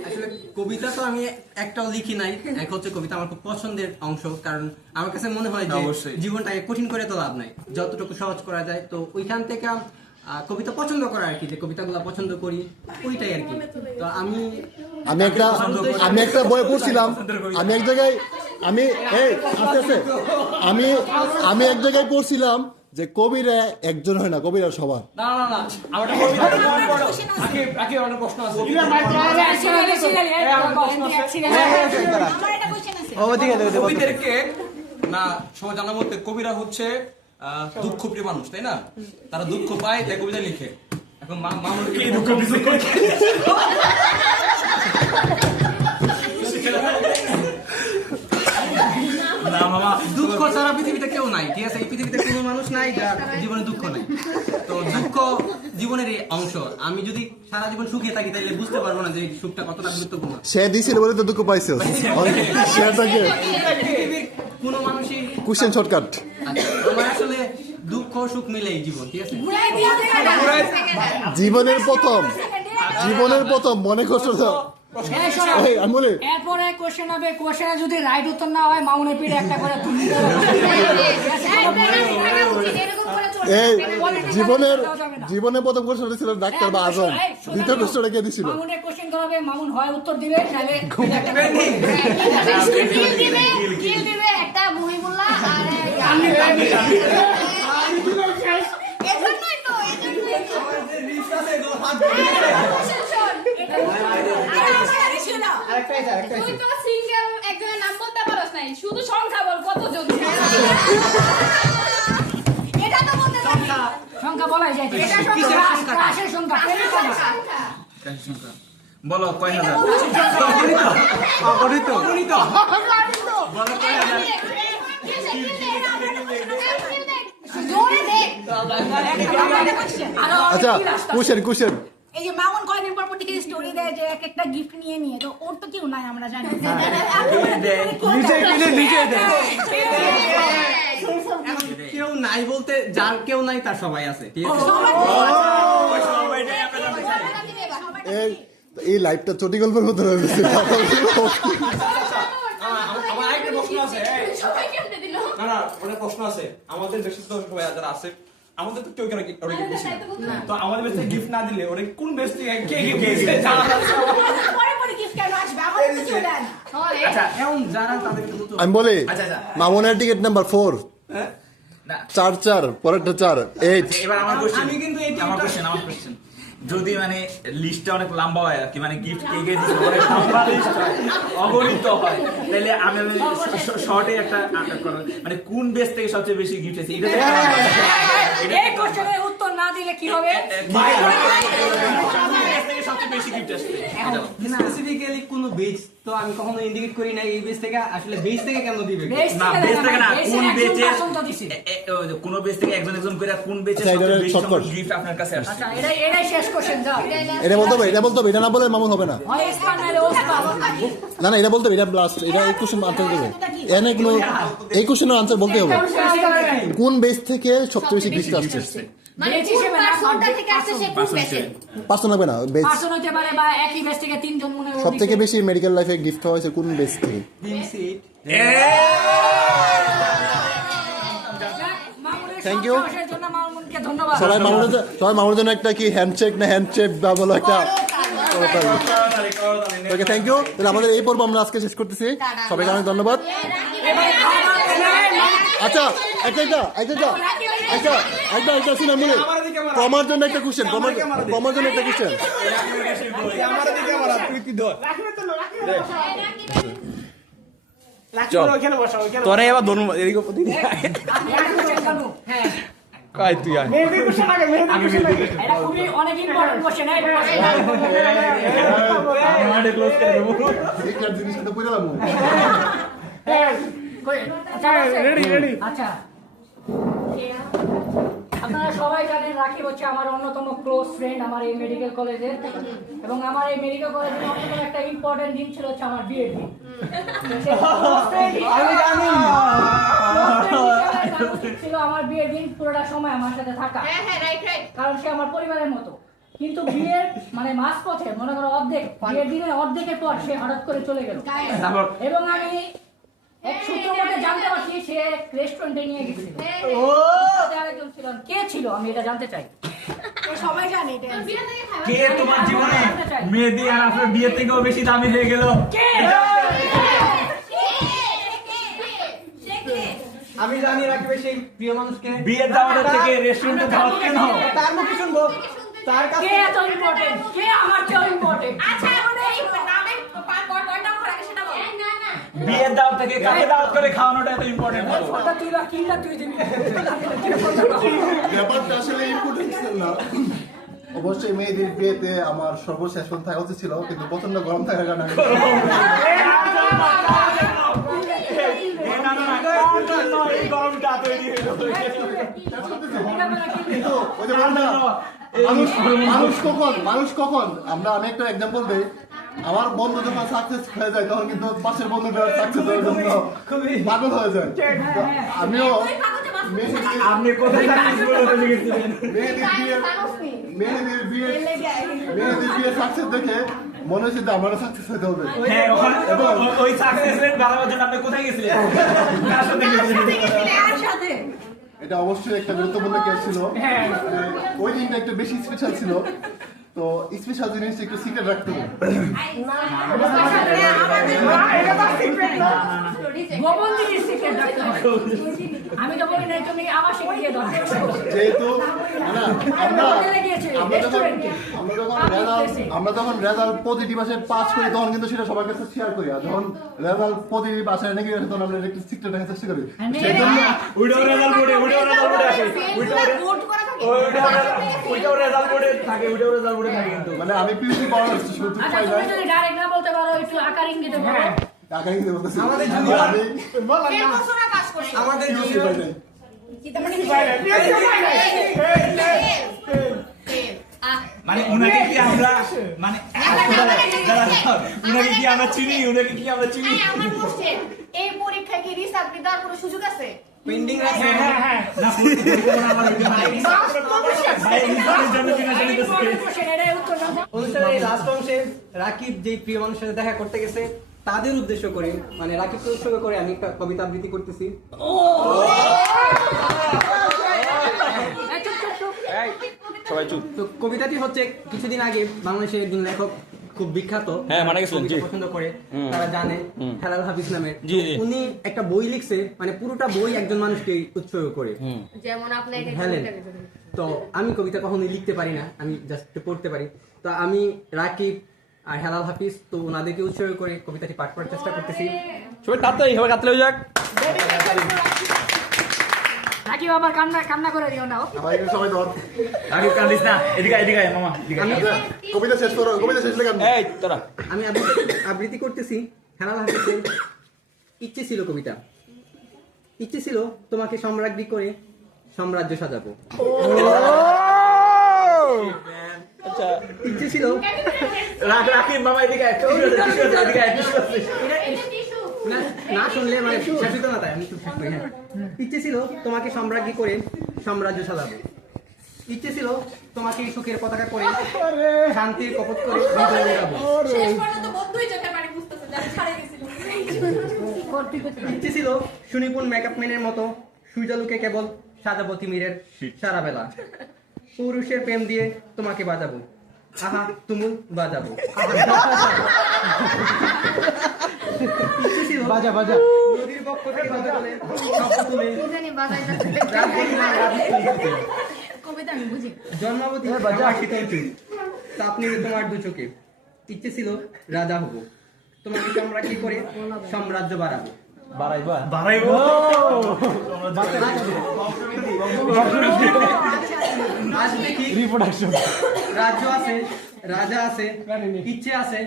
আসলে কবিতা তো আমি একটাও লিখি নাই। এক হচ্ছে কবিতা আমার খুব পছন্দের অংশ, কারণ আমার কাছে মনে হয় যে অবশ্যই। জীবনটাকে কঠিন করে তো লাভ নাই, যতটুকু সহজ করা যায়। তো ওইখান থেকে কবিতা পছন্দ করা আর কি, যে কবিতাগুলো পছন্দ করি ওইটাই আর কি। তো আমি একটা বই পড়ছিলাম, আমি এক জায়গায় আমি আমি এক জায়গায় পড়ছিলাম যে কবিরা একজন হয় না, কবিরা সবার। না না না, আমার একটা কবিতা মনে পড়লো। আগে অনেক প্রশ্ন আছে। কবিদেরকে না সবাই জানার মধ্যে কবিরা হচ্ছে দুঃখ প্রিয় মানুষ, তাই না? তারা দুঃখ পায় তাই কবিতা লিখে। এখন মামুন কি দুঃখ দুঃখ ছাড়া পৃথিবীতে কেউ নাই, ঠিক আছে? এই পৃথিবীতে কোনো মানুষ নাই যার জীবনে দুঃখ নাই। তো দুঃখ জীবনের অংশ। আমি যদি সারা জীবন সুখে থাকি তাহলে বুঝতে পারবো না যে সুখটা কতটা গুরুত্বপূর্ণ। সে দিছিল বলে তো দুঃখ পাইছো। কোনো মানুষই কোশ্চেন শর্টকাট। আমার আসলে দুঃখ সুখ মিলেই জীবন, ঠিক আছে? জীবনের প্রথম মনে করছো তো? আমি বলি এরপরে কোশ্চেন হবে, কোশ্চেনে যদি রাইট উত্তর না হয় মামুনের পিঠে একটা করে তুলি। এই জীবনের প্রথম কোশ্চেন ছিল ডাক্তার বা আজম, দ্বিতীয় কোশ্চেন কে দিছিল? মামুনের কোশ্চেন করাবে, মামুন হয় উত্তর দিবে নালে একটা মুহিবুল্লাহ আর এজন্যই তো তুই তো সিঙ্গেল একজনের নাম বলতে পারছ নাই, শুধু সংখ্যা বল কতজন। এটা তো বলতে পারি, সংখ্যা বলাই যায়। এটা সংখ্যা রাশের সংখ্যা। বলো কয় হাজার? অগণিত বলো কয় হাজার? আচ্ছা কোশ্চেন এই যে মামুন কয়দিন পর থেকে স্টোরি দেয় যে এক একটা গিফট নিয়ে তো ওর তো কেউ নাই, আমরা জানি। নিজে কিনে নিজে দেয়। কেউ নাই বলতে যার কেউ নাই তার সবাই আছে, ঠিক আছে? এই লাইভটা চটি গল্পের মতো হয়ে গেছে। আমার আরেকটা প্রশ্ন আছে। না না, অনেক প্রশ্ন আছে। আমাদের দেশে তো সবাই যারা আছে, আমাদের তো কেউ কেন ওরা গিফট না, তো আমাদের বেশ গিফট না দিলে ওরা কোন বেশ থেকে কে গিফট দিয়েছে জানা যাচ্ছে। পরে গিফট কেন আসবে, আমাদের তো কেউ দেয় না। আচ্ছা এখন যারা তাদের কিন্তু আমি বলি মামুনের টিকিট নাম্বার 4 4 পরেরটা 4 8। এবার আমার কোশ্চেন, আমি কিন্তু এই আমার কোশ্চেন যদি মানে লিস্টটা অনেক লম্বা হয় আর কি, মানে গিফট কে কে দিচ্ছে অনেক লম্বা লিস্ট হয়, অগণিত হয়, তাহলে আমি শর্টে একটা মানে কোন বেস থেকে সবচেয়ে বেশি গিফট আছে এটা এই কোশ্চেনের উত্তর না দিলে কি হবে? সবচেয়ে বেশি গিফট আসবে স্পেসিফিক্যালি কোন বেজ তো আমি কখনো ইন্ডিকেট করি না। এই বেজ থেকে আসলে বেজ থেকে কেন দিবে? না বেস থেকে না, কোন বেচে কোন বেস থেকে একজন করে কোন বেচে সবচেয়ে বেশি গিফট আপনার কাছে আসছে। আচ্ছা এটাই শেষ কোশ্চেন। যাও এটা বলতে হবে, এটা না বলে মামুন হবে না। হয় ইসলাম নালে ওসমান। না এটা বলতে হবে, এটা ব্লাস্ট, এটা এই কোশ্চেন আনসার দেবে। এনে কোনো এই কোশ্চেনের আনসার বলতে হবে, কোন বেস থেকে সবচেয়ে বেশি গিফট আসছে। মানে কোন পার্সনটা থেকে আসছে সে কোন বেসে? পার্সন হবে না, বেস পার্সন হতে পারে বা একই বেস থেকে তিনজন মনে হয়। সবথেকে বেশি মেডিকেল লাইফে গিফট হয়েছে কোন বেস থেকে? থ্যাংক ইউ সবাই। মামুনের জন্য একটা কি হ্যান্ডশেক না হ্যান্ডশেক বা বলো একটা। Okay thank you. তাহলে আমাদের এই পর্ব আমরা আজকে শেষ করতেছি। সবাইকে অনেক ধন্যবাদ। আচ্ছা একটা শুনে মনে কমার জন্য একটা কোশ্চেন, কমার জন্য একটা কোশ্চেন। তোরা এবার ধরুন এদিকে কয় তুই আয়। এটা খুবই অনেক ইম্পর্টেন্ট কোশ্চেন। আচ্ছা আপনারা সবাই জানেন রাকিব হচ্ছে আমার অন্যতম ক্লোজ ফ্রেন্ড আমার এই মেডিকেল কলেজে, এবং আমার এই মেডিকেল কলেজের অন্যতম একটা ইম্পর্টেন্ট দিন ছিল হচ্ছে আমার বিয়ের দিন। ছিল আমার বিয়ের দিন, পুরোটা সময় আমার সাথে থাকা, হ্যাঁ রাইট রাইট, কারণ সে আমার পরিবারের মতো। কিন্তু বিয়ের মানে মাঝপথে মনে করো অর্ধেক বিয়ের দিনের অর্ধেকের পর সে হঠাৎ করে চলে গেল, এবং আমি এক সূত্র মতে জানতে পারছি সে রেস্টুরেন্টে নিয়ে গেছিল। আরেকজন ছিল, কে ছিল আমি এটা জানতে চাই। সবাই জানে এটা। কে তোমার জীবনে মেহেদি আর আপনার বিয়ে থেকেও বেশি দামি হয়ে গেল? আমি জানি রাখবে সেই প্রিয় মানুষকে বিয়ের দাওয়াতের থেকে রেস্টুরেন্টে দাওয়াত কেন? তার মুখে শুনবো, তার কাছে কে এত ইম্পর্টেন্ট, কে আমার চেয়ে ইম্পর্টেন্ট? আচ্ছা এখন এই নামে কয়টা অক্ষর আগে সেটা বল। না না, বিয়ের দাওয়াত থেকে কাকে দাওয়াত করে খাওয়ানোটা এত ইম্পর্টেন্ট? ফটো তুই বা কিনা তুই দিবি। ব্যাপারটা আসলে ইম্পর্টেন্ট না। অবশ্যই মেয়েদের বিয়েতে আমার সর্বশেষ থাকা উচিত ছিল, কিন্তু প্রচন্ড গরম থাকার কারণে এই গরমটা তৈরি কিন্তু ওই যে বললাম না, মানুষ কখন আমি একটা এক্সাম্পল দেই, আমার বন্ধু যখন সাকসেস হয়ে যায় তখন কিন্তু পাশের বন্ধুটা সাকসেস হওয়ার জন্য পাগল হয়ে যায়। তো আমিও আপনি কোথায় মেহেদির বিয়ে সাকসেস দেখে মনে হচ্ছে যে আমারও সাকসেস হতে হবে। হ্যাঁ, ওই সাকসেস রেট বাড়াবার জন্য আপনি কোথায় গেছিলেন? কার সাথে গেছিলেন? এটা অবশ্যই একটা গুরুত্বপূর্ণ কেস ছিল। ওই দিনটা একটু বেশি স্পেশাল ছিল, তো স্পেশাল জিনিস একটু সিক্রেট রাখতে হবে। গোপন জিনিস সিক্রেট রাখতে হবে। আমি তো বলি নাই তুমি আমার শিখিয়ে দাও। যেহেতু আমরা যখন রেজাল্ট পজিটিভ আসে পাস করি তখন কিন্তু সেটা সবার কাছে শেয়ার করি, আর যখন রেজাল্ট পজিটিভ আসে নেগেটিভ আসে তখন আমরা একটু সিক্রেট রাখার চেষ্টা করি। সেজন্য উইডো রেজাল্ট বোর্ডে আসে, উইডো রেজাল্ট বোর্ডে থাকে, উইডো রেজাল্ট বোর্ডে থাকে। কিন্তু মানে আমি পিউসি পড়ার সুযোগ আচ্ছা পাই তুমি না। যদি ডাইরেক্ট না বলতে পারো একটু আকার ইঙ্গিতে বলো। টাকা কিন্তু বলতেছি আমাদের আমি কে বছরে পাস করছে? আমাদের পিউসি পাই নাই। মানে উনাকে কি আমরা মানে উনাকে কি আমরা চিনি? উনাকে কি আমরা চিনি? আমার কোশ্চেন, এই পরীক্ষায় কি রিসার্চ দেওয়ার কোনো সুযোগ আছে? পেন্ডিং আছে। না পরিকল্পনা আমার হইতে পারে। ভাই রিসার্চের জন্য ফিনান্সিয়ালি অনুষ্ঠানের এই লাস্ট অংশে রাকিব যে প্রিয় মানুষের সাথে দেখা করতে গেছে তাদের উদ্দেশ্য করে, মানে রাকিবকে উৎসর্গ করে আমি একটা কবিতা আবৃত্তি করতেছি। সবাই চুপ। তো কবিতাটি হচ্ছে কিছুদিন আগে বাংলাদেশের একজন লেখক খুব বিখ্যাত, হ্যাঁ, মারা গেছিলেন, কবিতা জি। পছন্দ করে, তারা জানে, হেলাল হাফিজ নামে। জি, জি। উনি একটা বই লিখছে, মানে পুরোটা বই একজন মানুষকে উৎসর্গ করে। যেমন আপনি একটা হেলেন। কবিতা লিখবেন। তো আমি কবিতা কখনোই লিখতে পারি না, আমি জাস্ট পড়তে পারি। তো আমি রাকিব আর হেলাল হাফিজ তো ওনাদেরকে উৎসর্গ করে কবিতাটি পাঠ করার চেষ্টা করতেছি। সবাই তাড়াতাড়ি সবাই কাতলে যাক। নাকি আবার কান্না করে দিও না। সবাই ধর আগে কান্দিস না, এদিকে এদিকে আয় মামা, এদিকে আয়। কবিতা শেষ করো, কবিতা শেষ লেখা। এই তোরা আমি আবৃত্তি করতেছি। হেলাল হাফিজের ইচ্ছে ছিল কবিতা, ইচ্ছে ছিল তোমাকে সম্রাজ্ঞী করে সাম্রাজ্য সাজাবো। আচ্ছা ইচ্ছে ছিল রাকিব মামা এদিকে আয়, এদিকে আয়। না শুনলে মানে শেষ হতো না, তাই আমি চুপ থাকবো। হ্যাঁ, ইচ্ছে ছিল তোমাকে সম্রাজ্ঞী করে সাম্রাজ্য সাজাবো। ইচ্ছে ছিল তোমাকে সুখের পতাকা করে শান্তির কপট করে হৃদয় মেলাবো। শেষ পর্যন্ত বন্ধুই চোখের পানি বুঝতেছে যে আমি ছাড়ে গেছিলাম। ইচ্ছে ছিল সুনিপুণ মেকআপ ম্যানের মতো সূর্যালোকে কেবল সাজাবো তিমিরের সারা বেলা। পুরুষের প্রেম দিয়ে তোমাকে বাজাবো, আহা তুমুল বাজাবো। ইচ্ছে ছিল বাজা বাজা নদীর পক্ষ থেকে বাজা বলে শব্দ তুলে কবিতা আমি বুঝি। জন্মাবতী আমার শীতল চুল, তাপ নিবে তোমার দু চোখে। ইচ্ছে ছিল রাজা হব, তোমাকে সম্রাজ্ঞী করে সাম্রাজ্য বাড়াবো। বাড়াইবো আজ দেখি রাজ্য আছে, রাজা আছে, ইচ্ছে আছে,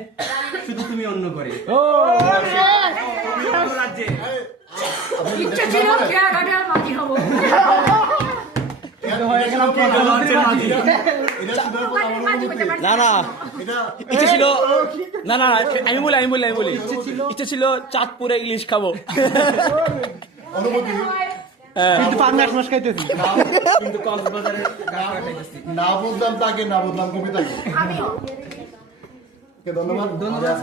শুধু তুমি অন্য করে। রাজ্যে ইচ্ছে ছিল খেয়া ঘাটার মাঝি হবো। না না ইচ্ছে ছিল, না না আমি বলি ইচ্ছে ছিল চাঁদপুরে ইলিশ খাবো, অনুমতি কিন্তু 5 মাস খাইতেছি। কিন্তু কক্সবাজারে কাঁকড়া খাইতেছি। না বুঝলাম তাকে, না বুঝলাম কবিতাকে। আমিও ধন্যবাদ। ধন্যবাদ।